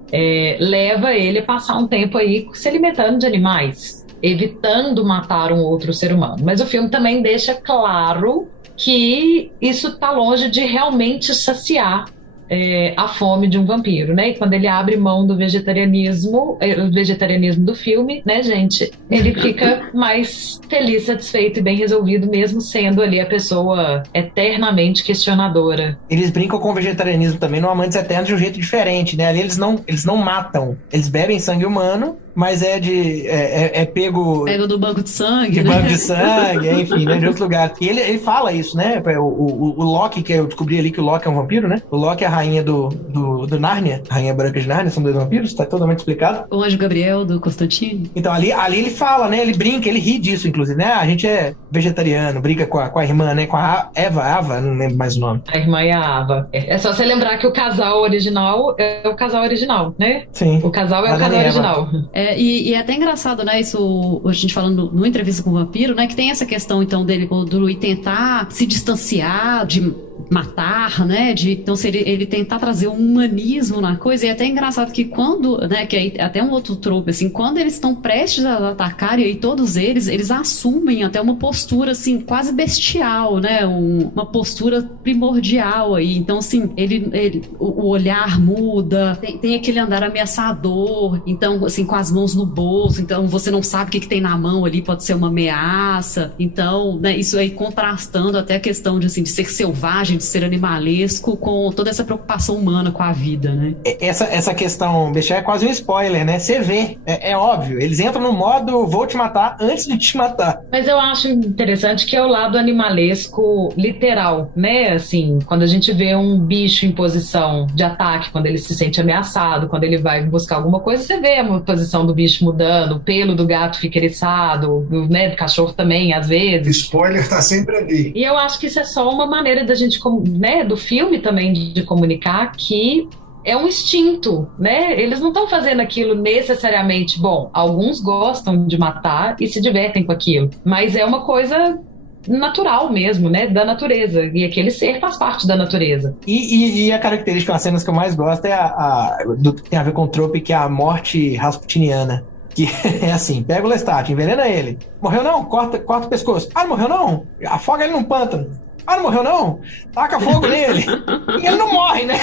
leva ele a passar um tempo aí se alimentando de animais, evitando matar um outro ser humano. Mas o filme também deixa claro que isso está longe de realmente saciar a fome de um vampiro, né? E quando ele abre mão do vegetarianismo, o vegetarianismo do filme, né, gente? Ele fica mais feliz, satisfeito e bem resolvido, mesmo sendo ali a pessoa eternamente questionadora. Eles brincam com o vegetarianismo também no Amantes Eternos de um jeito diferente, né? Ali eles não matam, eles bebem sangue humano, mas pego do banco de sangue, de né? banco de sangue, enfim, né, de outro lugar. E ele fala isso, né? O Loki, que eu descobri ali que o Loki é um vampiro, né? O Loki é a rainha do Nárnia, a rainha branca de Nárnia, são dois vampiros, tá totalmente explicado. O Anjo Gabriel do Constantino. Então ali ele fala, né? Ele brinca, ele ri disso, inclusive, né? A gente é vegetariano, brinca com a irmã, né? Com a Ava, não lembro mais o nome. A irmã é a Ava. É só você lembrar que o casal original é o casal original, né? Sim. O casal é o casal original. E é até engraçado, né, isso, a gente falando numa entrevista com o vampiro, né, que tem essa questão, então, do Louis tentar se distanciar de matar, né, então se ele tentar trazer um humanismo na coisa, e é até engraçado que quando, né, que aí até um outro trope, assim, quando eles estão prestes a atacar, e aí todos eles assumem até uma postura, assim, quase bestial, né, uma postura primordial aí, então, assim, o olhar muda, tem aquele andar ameaçador, então, assim, com as mãos no bolso, então você não sabe o que tem na mão ali, pode ser uma ameaça, então, né, isso aí contrastando até a questão de, assim, de ser selvagem, personagem de ser animalesco com toda essa preocupação humana com a vida, né? Essa questão, Bechá, é quase um spoiler, né? Você vê, é óbvio. Eles entram no modo vou te matar antes de te matar. Mas eu acho interessante que é o lado animalesco literal, né? Assim, quando a gente vê um bicho em posição de ataque, quando ele se sente ameaçado, quando ele vai buscar alguma coisa, você vê a posição do bicho mudando, o pelo do gato fica eriçado, né? Do cachorro também, às vezes. Spoiler tá sempre ali. E eu acho que isso é só uma maneira da gente, né? Do filme também de comunicar que é um instinto, né? Eles não estão fazendo aquilo necessariamente. Bom, alguns gostam de matar e se divertem com aquilo, mas é uma coisa natural mesmo, né? Da natureza. E aquele ser faz parte da natureza. E a característica, uma das cenas que eu mais gosto é do que tem a ver com o trope, que é a morte rasputiniana. Que é assim, pega o Lestat, envenena ele. Morreu não? Corta o pescoço. Ah, não morreu não? Afoga ele num pântano. Ah, não morreu não? Taca fogo nele. E ele não morre, né?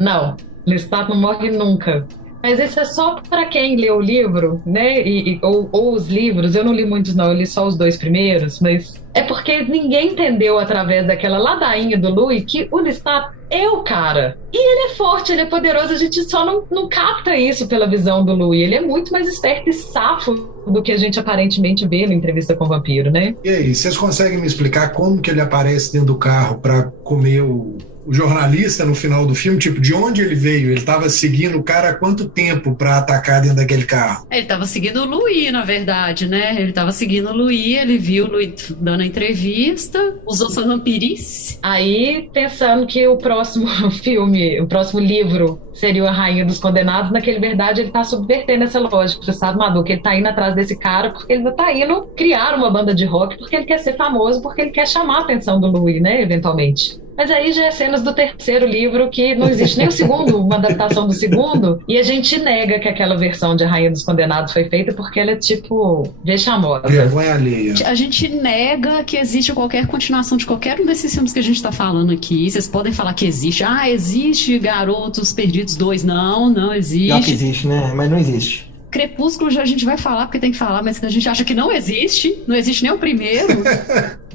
Não, Lestat não morre nunca. Mas isso é só para quem lê o livro, né? Ou os livros. Eu não li muitos, não. Eu li só os 2 primeiros. Mas é porque ninguém entendeu através daquela ladainha do Louis que o Lestat é o cara. E ele é forte, ele é poderoso. A gente só não capta isso pela visão do Louis. Ele é muito mais esperto e safo do que a gente aparentemente vê na Entrevista com o Vampiro, né? E aí, vocês conseguem me explicar como que ele aparece dentro do carro para comer o jornalista no final do filme? Tipo, de onde ele veio? Ele tava seguindo o cara há quanto tempo pra atacar dentro daquele carro? Ele tava seguindo o Louis, na verdade, né? Ele tava seguindo o Louis, ele viu o Louis dando a entrevista, usou sua vampirice. Aí, pensando que o próximo filme, o próximo livro seria A Rainha dos Condenados, naquele verdade ele tá subvertendo essa lógica, sabe, Madu? Que ele tá indo atrás desse cara porque ele tá indo criar uma banda de rock, porque ele quer ser famoso, porque ele quer chamar a atenção do Louis, né, eventualmente. Mas aí já é cenas do 3º livro, que não existe nem o segundo, uma adaptação do segundo, e a gente nega que aquela versão de A Rainha dos Condenados foi feita porque ela é, tipo, vexamosa. Vergonha alheia. A gente nega que existe qualquer continuação de qualquer um desses filmes que a gente tá falando aqui. Vocês podem falar que existe. Ah, existe Garotos Perdidos 2. Não existe. Pior que existe, né? Mas não existe. Crepúsculo já a gente vai falar porque tem que falar, mas a gente acha que não existe nem o primeiro.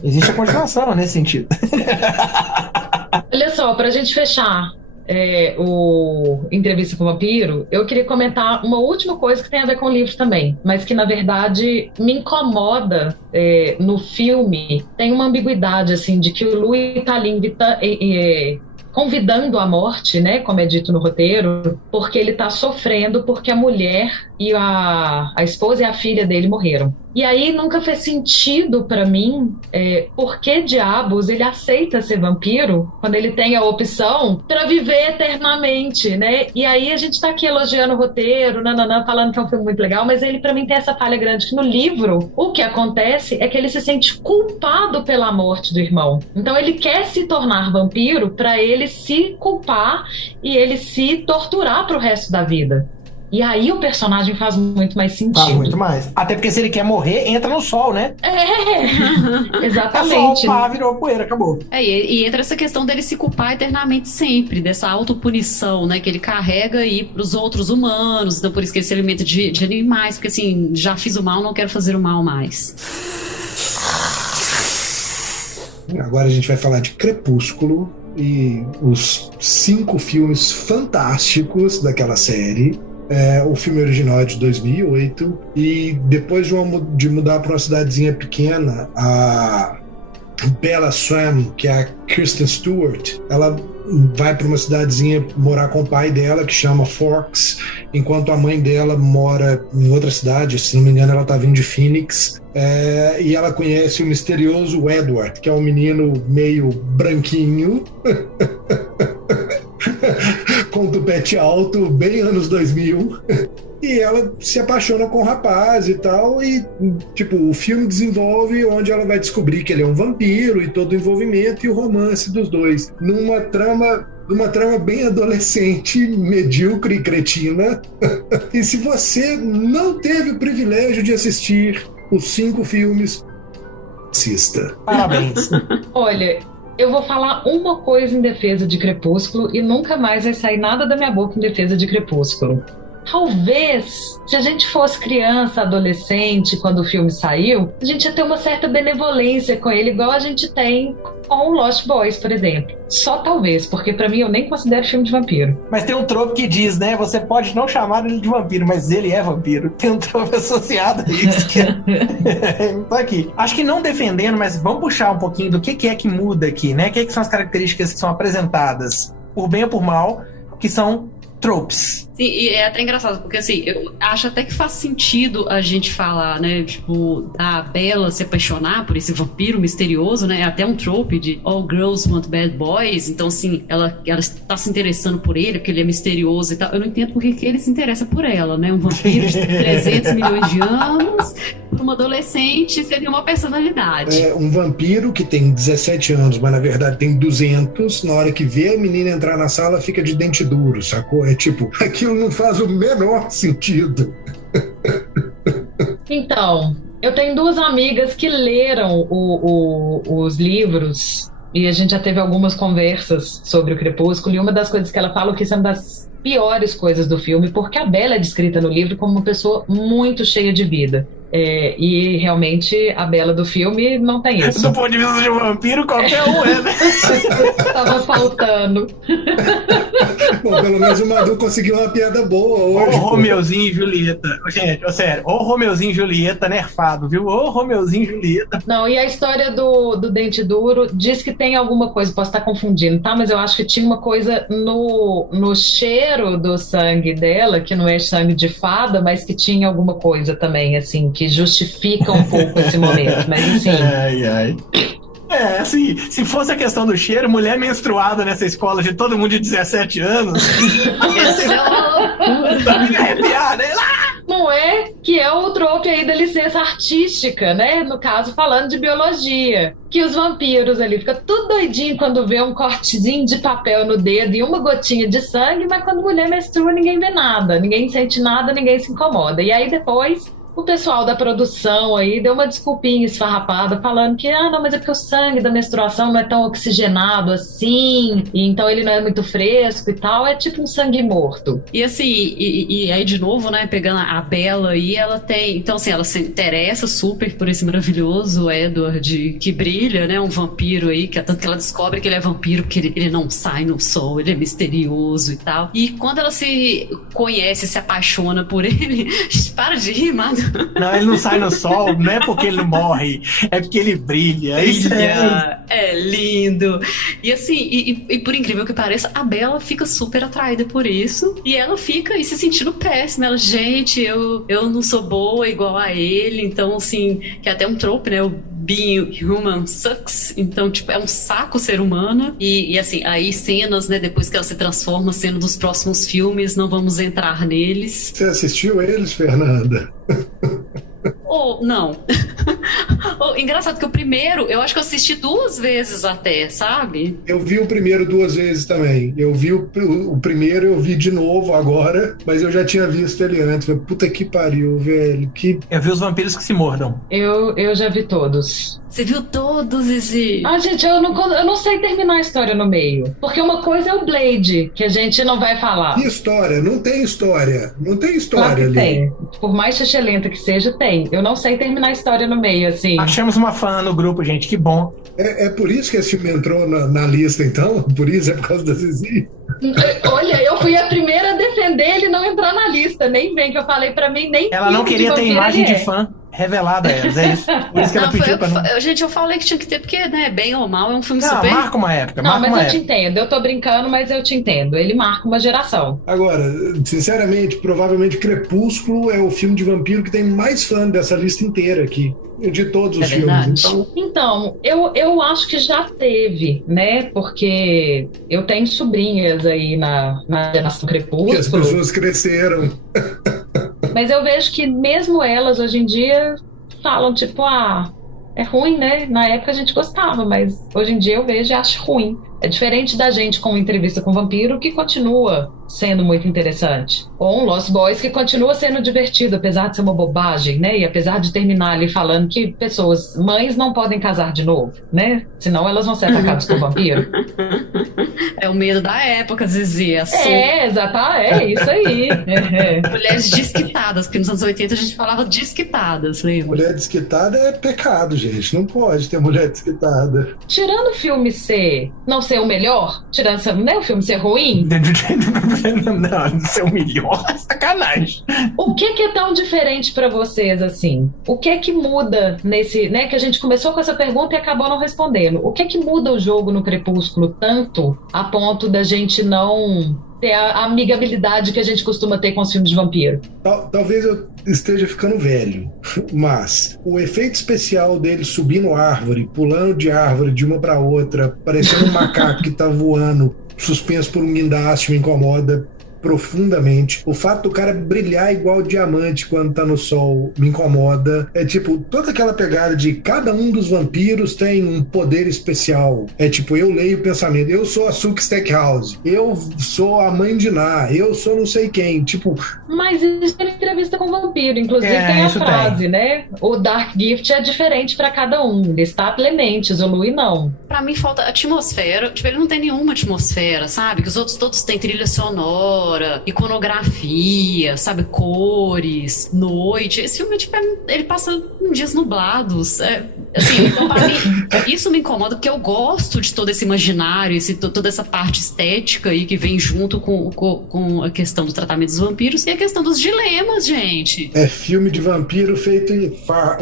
Existe a continuação nesse sentido. Olha só, pra gente fechar o Entrevista com o Vampiro, eu queria comentar uma última coisa que tem a ver com o livro também, mas que na verdade me incomoda no filme. Tem uma ambiguidade assim de que o Louis tá ali convidando a morte, né, como é dito no roteiro, porque ele tá sofrendo porque a mulher e a esposa e a filha dele morreram. E aí nunca fez sentido pra mim por que diabos ele aceita ser vampiro quando ele tem a opção pra viver eternamente, né? E aí a gente tá aqui elogiando o roteiro, falando que é um filme muito legal, mas ele pra mim tem essa falha grande que no livro o que acontece é que ele se sente culpado pela morte do irmão. Então ele quer se tornar vampiro pra ele se culpar e ele se torturar pro resto da vida. E aí o personagem faz muito mais sentido. Faz muito mais. Até porque se ele quer morrer, entra no sol, né? Exatamente. É só, virou poeira, acabou. E entra essa questão dele se culpar eternamente sempre, dessa autopunição, né, que ele carrega aí pros outros humanos, então por isso que ele se alimenta de animais, porque assim, já fiz o mal, não quero fazer o mal mais. Agora a gente vai falar de Crepúsculo e os 5 filmes fantásticos daquela série. O filme original é de 2008 e depois de mudar para uma cidadezinha pequena, a Bella Swan, que é a Kristen Stewart, ela vai para uma cidadezinha morar com o pai dela, que chama Forks, enquanto a mãe dela mora em outra cidade, se não me engano ela tá vindo de Phoenix, e ela conhece o misterioso Edward, que é um menino meio branquinho com tupete alto, bem anos 2000, e ela se apaixona com o rapaz e tal, e tipo, o filme desenvolve onde ela vai descobrir que ele é um vampiro e todo o envolvimento e o romance dos dois, numa trama bem adolescente, medíocre e cretina. E se você não teve o privilégio de assistir os 5 filmes, assista. Parabéns. Olha, eu vou falar uma coisa em defesa de Crepúsculo e nunca mais vai sair nada da minha boca em defesa de Crepúsculo. talvez, se a gente fosse criança, adolescente, quando o filme saiu, a gente ia ter uma certa benevolência com ele, igual a gente tem com o Lost Boys, por exemplo. Só talvez, porque pra mim eu nem considero filme de vampiro. Mas tem um trope que diz, né? Você pode não chamar ele de vampiro, mas ele é vampiro. Tem um trope associado a isso. Que tá aqui. Acho que não defendendo, mas vamos puxar um pouquinho do que é que muda aqui, né? O que são as características que são apresentadas, por bem ou por mal, que são tropes. Sim, e é até engraçado, porque assim, eu acho até que faz sentido a gente falar, né, tipo, da Bella se apaixonar por esse vampiro misterioso, né, é até um trope de All Girls Want Bad Boys, então assim, ela está se interessando por ele, porque ele é misterioso e tal, eu não entendo por que ele se interessa por ela, né, um vampiro de 300 milhões de anos, por uma adolescente, seria uma personalidade. É um vampiro que tem 17 anos, mas na verdade tem 200, na hora que vê a menina entrar na sala, fica de dente duro, sacou? É tipo, aquilo não faz o menor sentido. Então, eu tenho duas amigas que leram os livros e a gente já teve algumas conversas sobre o Crepúsculo, e uma das coisas que ela fala é que isso é uma das piores coisas do filme, porque a Bella é descrita no livro como uma pessoa muito cheia de vida. E realmente a Bella do filme não tem isso. Do ponto de vista de um vampiro, qualquer um é, né? Tava faltando. Bom, pelo menos o Madu conseguiu uma piada boa hoje. Ô Romeuzinho e Julieta. Gente, sério, ô Romeuzinho e Julieta nerfado, viu? Ô Romeuzinho e Julieta. Não, e a história do Dente Duro diz que tem alguma coisa, posso estar confundindo, tá? Mas eu acho que tinha uma coisa no cheiro do sangue dela, que não é sangue de fada, mas que tinha alguma coisa também, assim, que justifica um pouco esse momento, mas assim... Ai. Assim, se fosse a questão do cheiro, mulher menstruada nessa escola de todo mundo de 17 anos... Tá me arrepiar, né? Não é? Que é o trope aí da licença artística, né? No caso, falando de biologia. Que os vampiros ali ficam tudo doidinho quando vê um cortezinho de papel no dedo e uma gotinha de sangue, mas quando mulher menstrua ninguém vê nada, ninguém sente nada, ninguém se incomoda. E aí depois... o pessoal da produção aí deu uma desculpinha esfarrapada falando que, não, mas é porque o sangue da menstruação não é tão oxigenado assim, e então ele não é muito fresco e tal, é tipo um sangue morto. E assim, e aí de novo, né, pegando a Bella aí, ela tem, então assim, ela se interessa super por esse maravilhoso Edward que brilha, né, um vampiro aí, que é tanto que ela descobre que ele é vampiro porque ele não sai no sol, ele é misterioso e tal. E quando ela se conhece, se apaixona por ele, para de rir, mano. Não, ele não sai no sol, não é porque ele morre, é porque ele brilha. É lindo. E assim, e por incrível que pareça, a Bella fica super atraída por isso. E ela fica aí se sentindo péssima. Ela, gente, eu não sou boa igual a ele. Então, assim, que é até um trope, né? O being human sucks. Então, tipo, é um saco ser humano. E assim, aí cenas, né? Depois que ela se transforma, cena dos próximos filmes, não vamos entrar neles. Você assistiu eles, Fernanda? Não. Engraçado que o primeiro, eu acho que eu assisti 2 vezes até, sabe? Eu vi o primeiro 2 vezes também. Eu vi o primeiro, eu vi de novo agora, mas eu já tinha visto ele antes. Puta que pariu, velho. Eu vi os vampiros que se mordam. Eu já vi todos. Você viu todos, Zizi? Gente, eu não sei terminar a história no meio. Porque uma coisa é o Blade, que a gente não vai falar. E história? Não tem história. Não tem história claro que ali. Tem. Por mais xixelenta que seja, tem. Eu não sei terminar a história no meio, assim. Achamos uma fã no grupo, gente. Que bom. É por isso que esse filme entrou na lista, então? Por isso? É por causa da Zizi? Olha, eu fui a primeira a defender ele não entrar na lista. Nem vem que eu falei pra mim, nem... Ela não queria ter imagem de fã revelada a elas, é isso. Por isso que ela pediu pra não... Gente, eu falei que tinha que ter, porque, né, bem ou mal, é um filme não, super... marca uma época, Não, mas eu te entendo. Eu tô brincando, mas eu te entendo. Ele marca uma geração. Agora, sinceramente, provavelmente Crepúsculo é o filme de vampiro que tem mais fã dessa lista inteira aqui. De todos os filmes. Então, eu acho que já teve, né? Porque eu tenho sobrinhas aí na geração Crepúsculo. Que as pessoas cresceram. Mas eu vejo que mesmo elas, hoje em dia, falam tipo, é ruim, né? Na época a gente gostava, mas hoje em dia eu vejo e acho ruim. É diferente da gente com Entrevista com o Vampiro, que continua sendo muito interessante. Ou um Lost Boys, que continua sendo divertido, apesar de ser uma bobagem, né? E apesar de terminar ali falando que mães não podem casar de novo, né? Senão elas vão ser atacadas por vampiro. É o medo da época, Zizi. É isso aí. Mulheres desquitadas, porque nos anos 80 a gente falava desquitadas, lembra? Mulher desquitada é pecado, gente. Não pode ter mulher desquitada. Tirando o filme não ser o melhor, tirando o filme ser ruim, Não ser o melhor, sacanagem. o que é tão diferente pra vocês, assim? O que é que muda nesse, né, que a gente começou com essa pergunta e acabou não respondendo. O que é que muda o jogo no Crepúsculo tanto a ponto da gente não ter a amigabilidade que a gente costuma ter com os filmes de vampiro? Talvez eu esteja ficando velho, mas o efeito especial dele subindo árvore, pulando de árvore de uma pra outra, parecendo um macaco que tá voando, suspenso por um guindaste, me incomoda profundamente. O fato do cara brilhar igual diamante quando tá no sol me incomoda. É tipo, toda aquela pegada de cada um dos vampiros tem um poder especial. É tipo, eu leio o pensamento, eu sou a Sookie Stackhouse, eu sou a mãe de Ná, eu sou não sei quem, tipo... Mas isso é Entrevista com o Vampiro, inclusive tem a frase, né? O Dark Gift é diferente pra cada um, ele está Clementes, o Louis não. Pra mim falta atmosfera, tipo, ele não tem nenhuma atmosfera, sabe? Que os outros todos têm trilha sonora, iconografia, sabe, cores, noite. Esse filme, tipo, ele passa em dias nublados. Assim, então, pra mim, isso me incomoda, porque eu gosto de todo esse imaginário, toda essa parte estética aí que vem junto com a questão do tratamento dos vampiros e a questão dos dilemas, gente. É filme de vampiro feito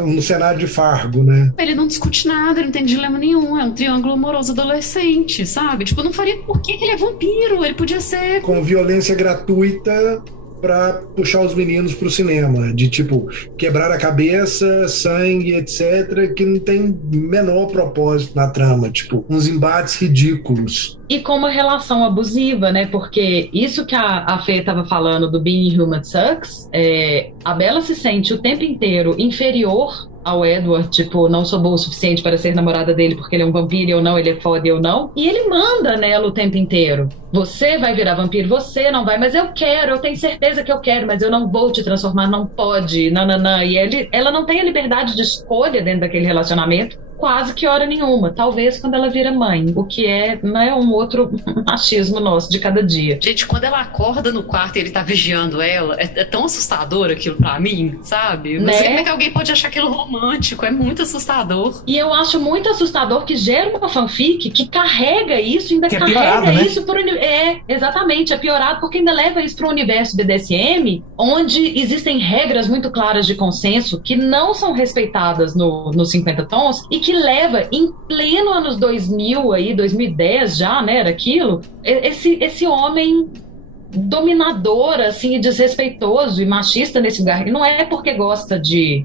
no cenário de Fargo, né? Ele não discute nada, ele não tem dilema nenhum. É um triângulo amoroso adolescente, sabe? Tipo, não faria por que ele é vampiro. Ele podia ser... Com violência gratuita pra puxar os meninos pro cinema, de tipo, quebrar a cabeça, sangue, etc, que não tem menor propósito na trama, tipo, uns embates ridículos. E com uma relação abusiva, né, porque isso que a Fê tava falando do Being Human Sucks, a Bella se sente o tempo inteiro inferior ao Edward, tipo, não sou boa o suficiente para ser namorada dele porque ele é um vampiro e eu não, ele é foda e eu não. E ele manda nela o tempo inteiro. Você vai virar vampiro, você não vai, mas eu quero, eu tenho certeza que eu quero, mas eu não vou te transformar, não pode, nananã. E ela não tem a liberdade de escolha dentro daquele relacionamento, quase que hora nenhuma. Talvez quando ela vira mãe, o que não é um outro machismo nosso de cada dia. Gente, quando ela acorda no quarto e ele tá vigiando ela, é tão assustador aquilo pra mim, sabe? Não sei como é que alguém pode achar aquilo romântico, é muito assustador. E eu acho muito assustador que gera uma fanfic que carrega isso, ainda que carrega piorado, né? isso pro exatamente, é piorado porque ainda leva isso pro universo BDSM, onde existem regras muito claras de consenso que não são respeitadas no 50 Tons e que leva em pleno anos 2000 aí, 2010 já, né, era aquilo, esse homem dominador, assim, e desrespeitoso e machista nesse lugar. E não é porque gosta de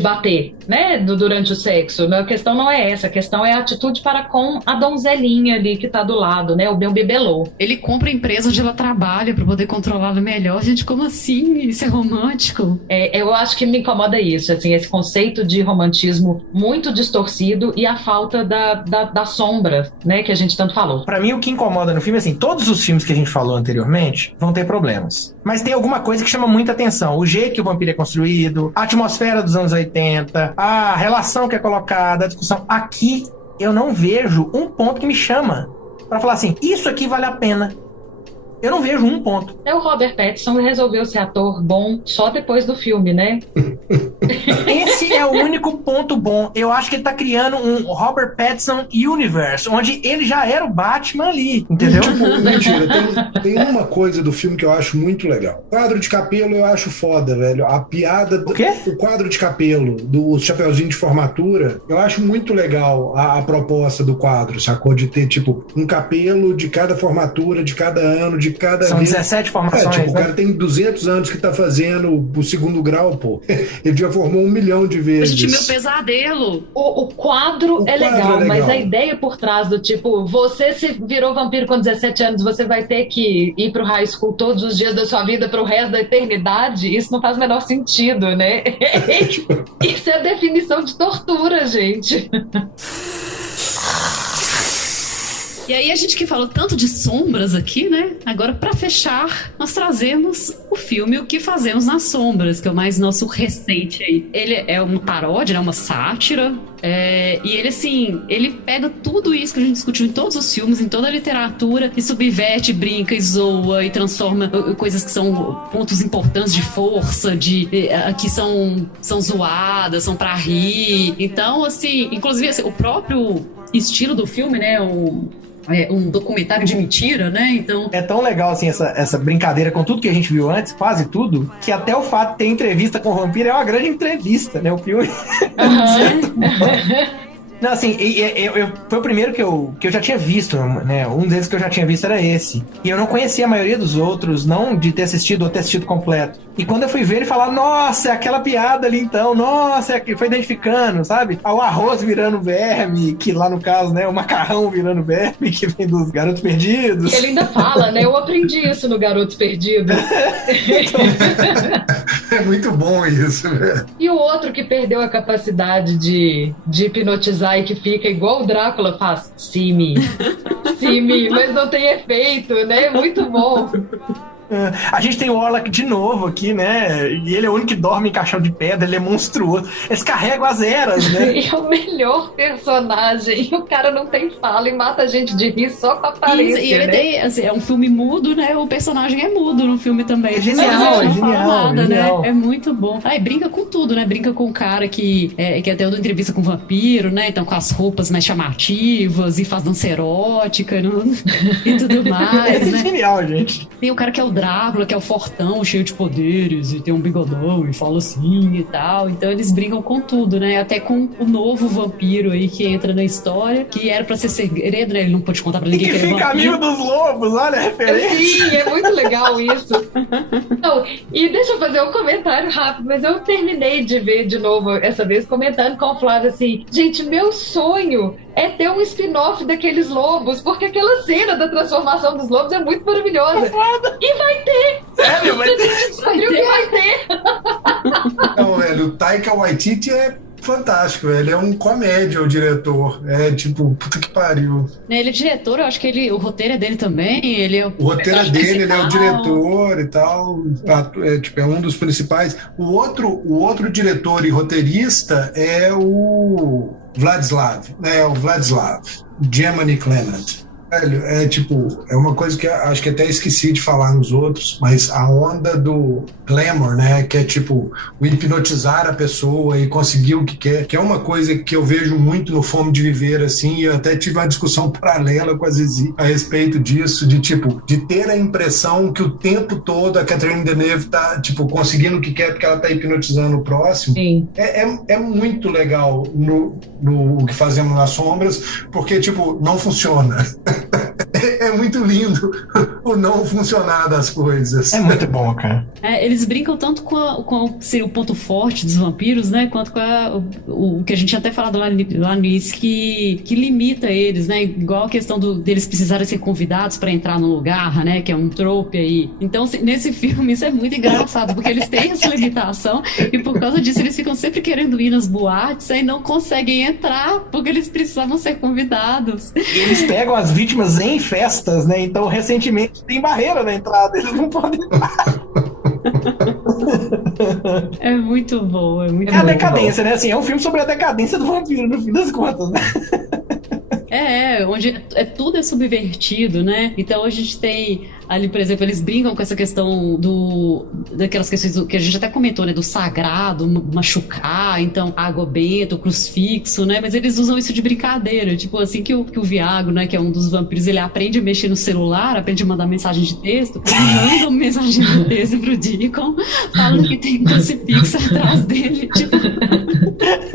bater, né, durante o sexo. A questão não é essa, a questão é a atitude para com a donzelinha ali que tá do lado, né, o meu bibelô. Ele compra a empresa onde ela trabalha pra poder controlá-la melhor. Gente, como assim? Isso é romântico? Eu acho que me incomoda isso, assim, esse conceito de romantismo muito distorcido e a falta da sombra, né, que a gente tanto falou. Pra mim, o que incomoda no filme é assim, todos os filmes que a gente falou anteriormente vão ter problemas. Mas tem alguma coisa que chama muita atenção. O jeito que o vampiro é construído, a atmosfera dos anos 80, a relação que é colocada, a discussão. Aqui eu não vejo um ponto que me chama pra falar assim, isso aqui vale a pena. Eu não vejo um ponto. O Robert Pattinson resolveu ser ator bom só depois do filme, né? Esse é o único ponto bom. Eu acho que ele tá criando um Robert Pattinson Universe, onde ele já era o Batman ali, entendeu? Mentira, tem uma coisa do filme que eu acho muito legal. O quadro de cabelo eu acho foda, velho. A piada... O quê? O quadro de cabelo, do chapeuzinho de formatura, eu acho muito legal a proposta do quadro, sacou? De ter, tipo, um cabelo de cada formatura, de cada ano, de cada São vez. 17 formações, tipo, né? O cara tem 200 anos que tá fazendo o segundo grau, pô. Ele já formou 1 milhão de vezes. Gente, meu pesadelo. O quadro é legal, mas a ideia por trás do tipo, você se virou vampiro com 17 anos, você vai ter que ir pro high school todos os dias da sua vida pro resto da eternidade, isso não faz o menor sentido, né? Isso é a definição de tortura, gente. E aí a gente que falou tanto de sombras aqui, né? Agora, pra fechar, nós trazemos o filme O Que Fazemos nas Sombras, que é o mais nosso recente aí. Ele é uma paródia, é uma sátira. E ele, assim, ele pega tudo isso que a gente discutiu em todos os filmes, em toda a literatura, e subverte, brinca, e zoa, e transforma coisas que são pontos importantes de força, que são zoadas, são pra rir. Então, assim, inclusive, assim, o próprio estilo do filme, né? Um documentário de mentira, né? Então. É tão legal, assim, essa brincadeira com tudo que a gente viu antes, quase tudo, que até o fato de ter entrevista com o vampiro é uma grande entrevista, né? O filme. Não, assim, foi o primeiro que eu já tinha visto, né? Um deles que eu já tinha visto era esse. E eu não conhecia a maioria dos outros, não de ter assistido ou ter assistido completo. E quando eu fui ver, ele falava, nossa, é aquela piada ali então, nossa, foi identificando, sabe? O arroz virando verme, que lá no caso, né? O macarrão virando verme, que vem dos Garotos Perdidos. E ele ainda fala, né? Eu aprendi isso no Garotos Perdidos. É muito bom isso, velho. E o outro que perdeu a capacidade de hipnotizar e que fica igual o Drácula faz, Simi, mas não tem efeito, né? Muito bom. A gente tem o Orlok de novo aqui, né? E ele é o único que dorme em caixão de pedra, ele é monstruoso. Eles carregam as eras, né? E é o melhor personagem. O cara não tem fala e mata a gente de rir só com a aparência, e ele né? tem, assim, é um filme mudo, né? O personagem é mudo no filme também. É genial, Mas não fala nada, genial. né? É muito bom. Aí brinca com tudo, né? Brinca com o cara que até deu entrevista com o vampiro, né? Então com as roupas mais chamativas e faz dança erótica e tudo mais, né? É genial, gente. Tem o cara que é o Drácula, que é o fortão, cheio de poderes, e tem um bigodão e fala assim e tal. Então eles brincam com tudo, né? Até com o novo vampiro aí que entra na história, que era pra ser segredo, né? Ele não pode contar pra ninguém que que ele é fica vampiro. amigo dos lobos, olha a referência. Sim, é muito legal isso. Não, e deixa eu fazer um comentário rápido, mas eu terminei de ver de novo essa vez comentando com o Flávio assim, gente, meu sonho é ter um spin-off daqueles lobos, porque aquela cena da transformação dos lobos é muito maravilhosa. E vai ter! Sério, vai ter. A gente descobriu que vai ter! Não, velho, o Taika Waititi é fantástico, ele é um comédia, o diretor. É tipo, puta que pariu. Ele é diretor, eu acho que o roteiro é dele também. O roteiro é dele, ele é o diretor e tal. É um dos principais. O outro diretor e roteirista é o Vladislav, né? O Vladislav Gemini Clement. Velho, é uma coisa que acho que até esqueci de falar nos outros, mas a onda do glamour, né, que é tipo o hipnotizar a pessoa e conseguir o que quer, que é uma coisa que eu vejo muito no Fome de Viver, assim, e eu até tive uma discussão paralela com a Zizi a respeito disso, de ter a impressão que o tempo todo a Catherine Deneuve tá, conseguindo o que quer porque ela tá hipnotizando o próximo. Sim. É muito legal no O Que Fazemos nas Sombras, porque, não funciona. É muito lindo o não funcionar das coisas. É muito bom, cara. Eles brincam tanto com o ponto forte dos vampiros, né? Quanto com o que a gente tinha até falado lá no início, que limita eles, né? Igual a questão deles precisarem ser convidados pra entrar no lugar, né? Que é um trope aí. Então, nesse filme, isso é muito engraçado, porque eles têm essa limitação e por causa disso eles ficam sempre querendo ir nas boates e não conseguem entrar porque eles precisavam ser convidados. E eles pegam as vítimas em festas, né? Então, recentemente, tem barreira na entrada, eles não podem entrar. É muito bom, É a decadência, né? Assim, é um filme sobre a decadência do vampiro, no fim das contas, né? Onde tudo é subvertido, né? Então a gente tem ali, por exemplo, eles brincam com essa questão daquelas questões que a gente até comentou, né? Do sagrado, machucar, então água benta, o crucifixo, né? Mas eles usam isso de brincadeira, tipo assim que o Viago, né? Que é um dos vampiros, ele aprende a mexer no celular, aprende a mandar mensagem de texto, ele manda uma mensagem de texto pro Deacon, falando que tem crucifixo atrás dele, tipo...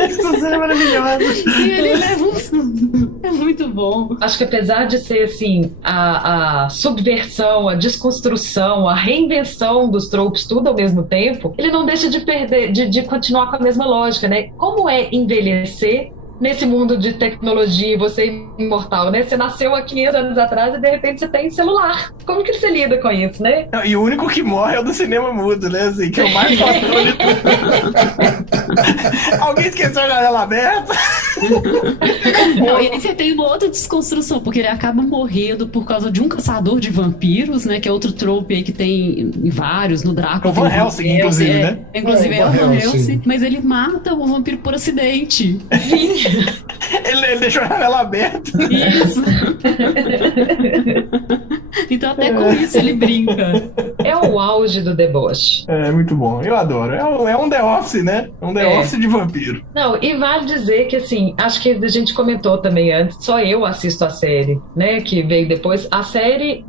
Isso é maravilhoso. E ele leva um... É muito bom. Acho que apesar de ser assim a subversão, a desconstrução, a reinvenção dos tropes tudo ao mesmo tempo, ele não deixa de perder, de continuar com a mesma lógica, né? Como é envelhecer nesse mundo de tecnologia, você é imortal, né? Você nasceu há 500 anos atrás e de repente você tem celular. Como que você lida com isso, né? Não, e o único que morre é o do cinema mudo, né? Assim, que é o mais fácil de tudo. Alguém esqueceu a janela aberta? Não, e aí você tem uma outra desconstrução, porque ele acaba morrendo por causa de um caçador de vampiros, né? Que é outro trope aí que tem em vários, no Drácula. O Van Helsing, inclusive, né? Inclusive é o Van Helsing. Mas ele mata o vampiro por acidente. Ele deixou a janela aberta. Isso. Então até com isso ele brinca. É o auge do deboche. É, muito bom. Eu adoro. É um The Office, né? Um The Office de vampiro. Não, e vale dizer que, assim, acho que a gente comentou também antes, só eu assisto a série, né, que veio depois. A série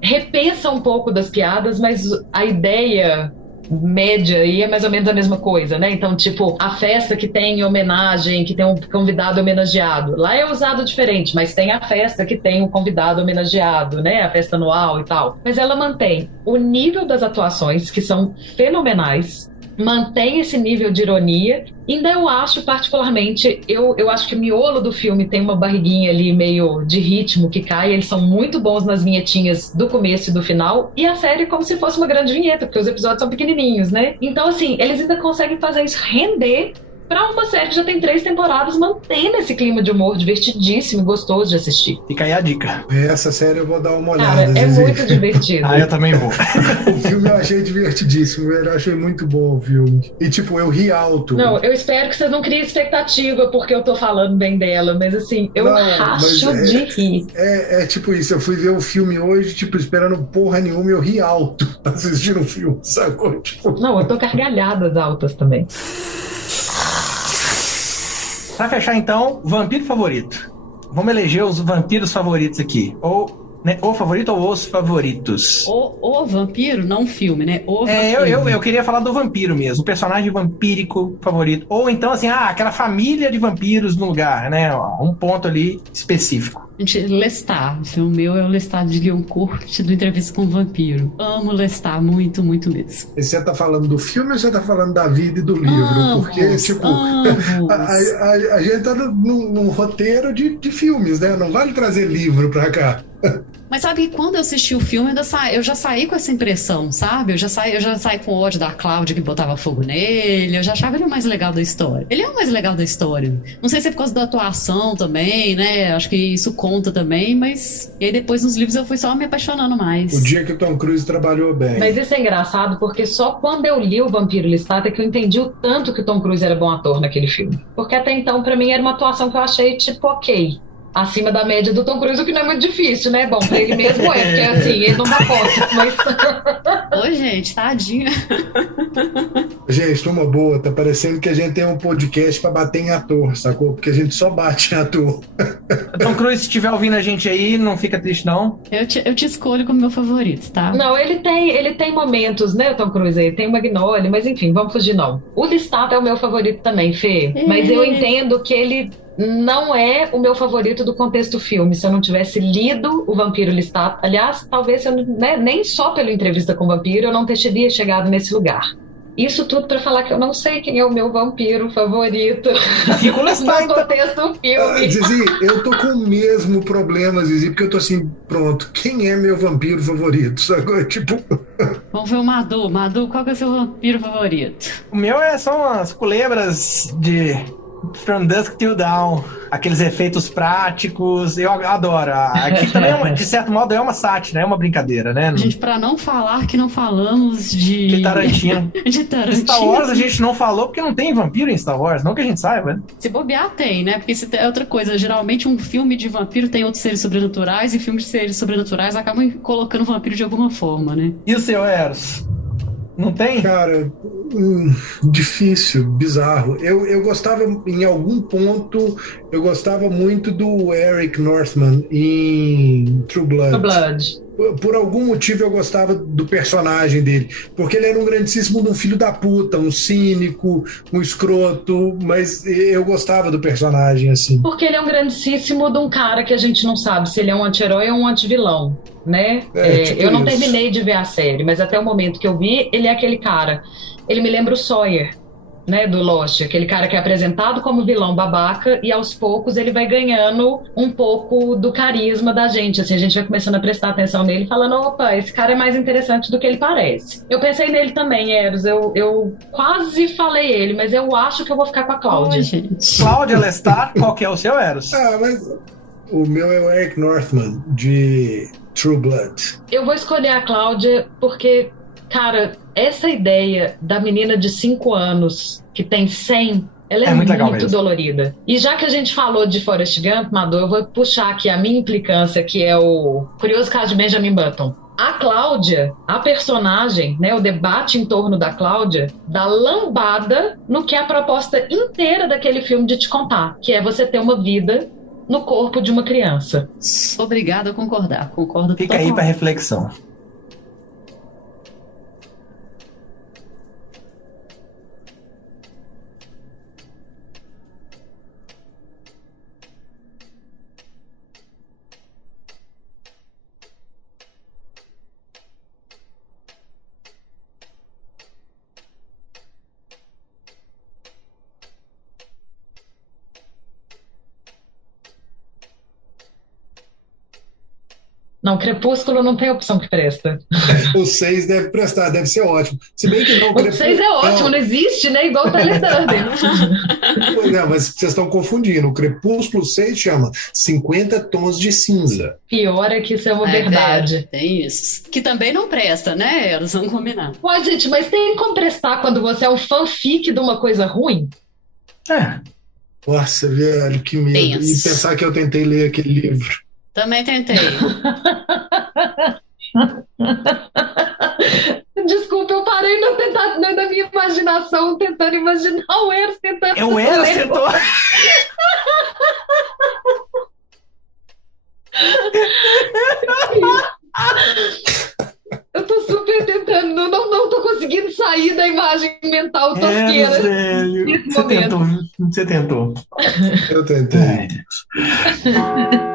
repensa um pouco das piadas, mas a ideia média aí é mais ou menos a mesma coisa, né? Então, tipo, a festa que tem homenagem, que tem um convidado homenageado, lá é usado diferente, mas tem a festa que tem um convidado homenageado, né? A festa anual e tal. Mas ela mantém o nível das atuações, que são fenomenais, mantém esse nível de ironia. Ainda eu acho, particularmente, eu acho que o miolo do filme tem uma barriguinha ali meio de ritmo que cai. Eles são muito bons nas vinhetinhas do começo e do final. E a série é como se fosse uma grande vinheta, porque os episódios são pequenininhos, né? Então, assim, eles ainda conseguem fazer isso render pra uma série que já tem 3 temporadas, mantendo esse clima de humor divertidíssimo e gostoso de assistir. Fica aí a dica. Essa série eu vou dar uma olhada. Cara, é muito divertido. Eu também vou. O filme eu achei divertidíssimo, eu achei muito bom o filme. E tipo, eu ri alto. Não, eu espero que vocês não criem expectativa porque eu tô falando bem dela, mas assim, eu racho de rir. É tipo isso, eu fui ver o filme hoje, tipo, esperando porra nenhuma e eu ri alto assistindo o filme, sacou? Tipo... Não, eu tô gargalhadas altas também. Pra fechar, então, vampiro favorito. Vamos eleger os vampiros favoritos aqui. Ou, né, o favorito ou os favoritos. O vampiro, não o filme, né? O vampiro. Eu queria falar do vampiro mesmo. O personagem vampírico favorito. Ou então, assim, aquela família de vampiros no lugar, né? Um ponto ali específico. Gente, Lestat. O meu é o Lestat de Lyoncourt, do Entrevista com o Vampiro. Amo Lestat, muito, muito mesmo. E você tá falando do filme ou você tá falando da vida e do livro? Ambos, porque, tipo, a gente tá num roteiro de filmes, né? Não vale trazer livro pra cá. Mas sabe que quando eu assisti o filme, eu já saí com essa impressão, sabe? Eu já saí com ódio da Cláudia que botava fogo nele. Eu já achava ele o mais legal da história. Ele é o mais legal da história. Não sei se é por causa da atuação também, né? Acho que isso conta também, mas... E aí depois nos livros eu fui só me apaixonando mais. O dia que o Tom Cruise trabalhou bem. Mas isso é engraçado porque só quando eu li o Vampiro Lestat é que eu entendi o tanto que o Tom Cruise era bom ator naquele filme. Porque até então, pra mim, era uma atuação que eu achei, tipo, ok. Acima da média do Tom Cruise, o que não é muito difícil, né? Bom, pra ele mesmo porque assim, ele não dá conta, mas... Ô, gente, tadinha. Gente, uma boa, tá parecendo que a gente tem um podcast pra bater em ator, sacou? Porque a gente só bate em ator. Tom Cruise, se estiver ouvindo a gente aí, não fica triste, não. Eu te escolho como meu favorito, tá? Não, ele tem momentos, né, Tom Cruise aí, tem o Magnolia, mas enfim, vamos fugir não. O Lestat é o meu favorito também, Fê, mas eu entendo que ele não é o meu favorito do contexto do filme. Se eu não tivesse lido O Vampiro Lestat, aliás, talvez eu, né, nem só pela entrevista com o vampiro eu não teria chegado nesse lugar. Isso tudo pra falar que eu não sei quem é o meu vampiro favorito no contexto do filme. Zizi, eu tô com o mesmo problema, Zizi, porque eu tô assim, pronto, quem é meu vampiro favorito? Agora, tipo... Vamos ver o Madu. Madu, qual que é o seu vampiro favorito? O meu são as culebras de From Dusk Till Dawn. Aqueles efeitos práticos, eu adoro. Aqui também, de certo modo, é uma sátira, é uma brincadeira, né? Gente, pra não falar que não falamos de Tarantino. De Tarantino. Star Wars a gente não falou porque não tem vampiro em Star Wars, não que a gente saiba, né? Se bobear, tem, né? Porque é outra coisa. Geralmente um filme de vampiro tem outros seres sobrenaturais e filmes de seres sobrenaturais acabam colocando vampiro de alguma forma, né? E o seu, Eros? Não tem? Cara, difícil, bizarro. Eu gostava, em algum ponto, eu gostava muito do Eric Northman em True Blood. True Blood. Por algum motivo eu gostava do personagem dele, porque ele era um grandíssimo um filho da puta, um cínico, um escroto, mas eu gostava do personagem, assim. Porque ele é um grandíssimo de um cara que a gente não sabe se ele é um anti-herói ou um anti-vilão, né? Tipo eu não isso. terminei de ver a série, mas até o momento que eu vi, ele é aquele cara. Ele me lembra o Sawyer, né, do Lost, aquele cara que é apresentado como vilão babaca e aos poucos ele vai ganhando um pouco do carisma da gente, assim, a gente vai começando a prestar atenção nele falando, opa, esse cara é mais interessante do que ele parece. Eu pensei nele também, Eros, eu quase falei ele, mas eu acho que eu vou ficar com a Cláudia. Ai, gente. Cláudia Lestat, qual que é o seu, Eros? Mas o meu é o Eric Northman, de True Blood. Eu vou escolher a Cláudia porque, cara, essa ideia da menina de 5 anos que tem 100, ela é muito legal muito mesmo. dolorida. E já que a gente falou de Forrest Gump, Madu, eu vou puxar aqui a minha implicância, que é o curioso caso de Benjamin Button. A Cláudia, a personagem, né, o debate em torno da Cláudia, dá lambada no que é a proposta inteira daquele filme de te contar, que é você ter uma vida no corpo de uma criança. Obrigada a concordar. Concordo Fica aí para reflexão. Não, Crepúsculo não tem opção que presta. O 6 deve prestar, deve ser ótimo. Se bem que não, O 6 é ótimo, não existe, né? Igual o Tyler Durden. Pois é, mas vocês estão confundindo. O Crepúsculo 6 chama 50 Tons de Cinza. Pior é que isso é uma verdade. Tem isso. Que também não presta, né, Eros? Vamos combinar. Ué, gente, mas tem como prestar quando você é um fanfic de uma coisa ruim? É. Nossa, velho, que medo. Penso. E pensar que eu tentei ler aquele livro. Também tentei. Desculpa, eu parei na minha imaginação, tentando imaginar o Eros tentando. É o Eros ler. tentou. Eu tô super tentando, não tô conseguindo sair da imagem mental tosqueira. Velho. nesse Você momento. tentou. Você tentou. Eu tentei. É.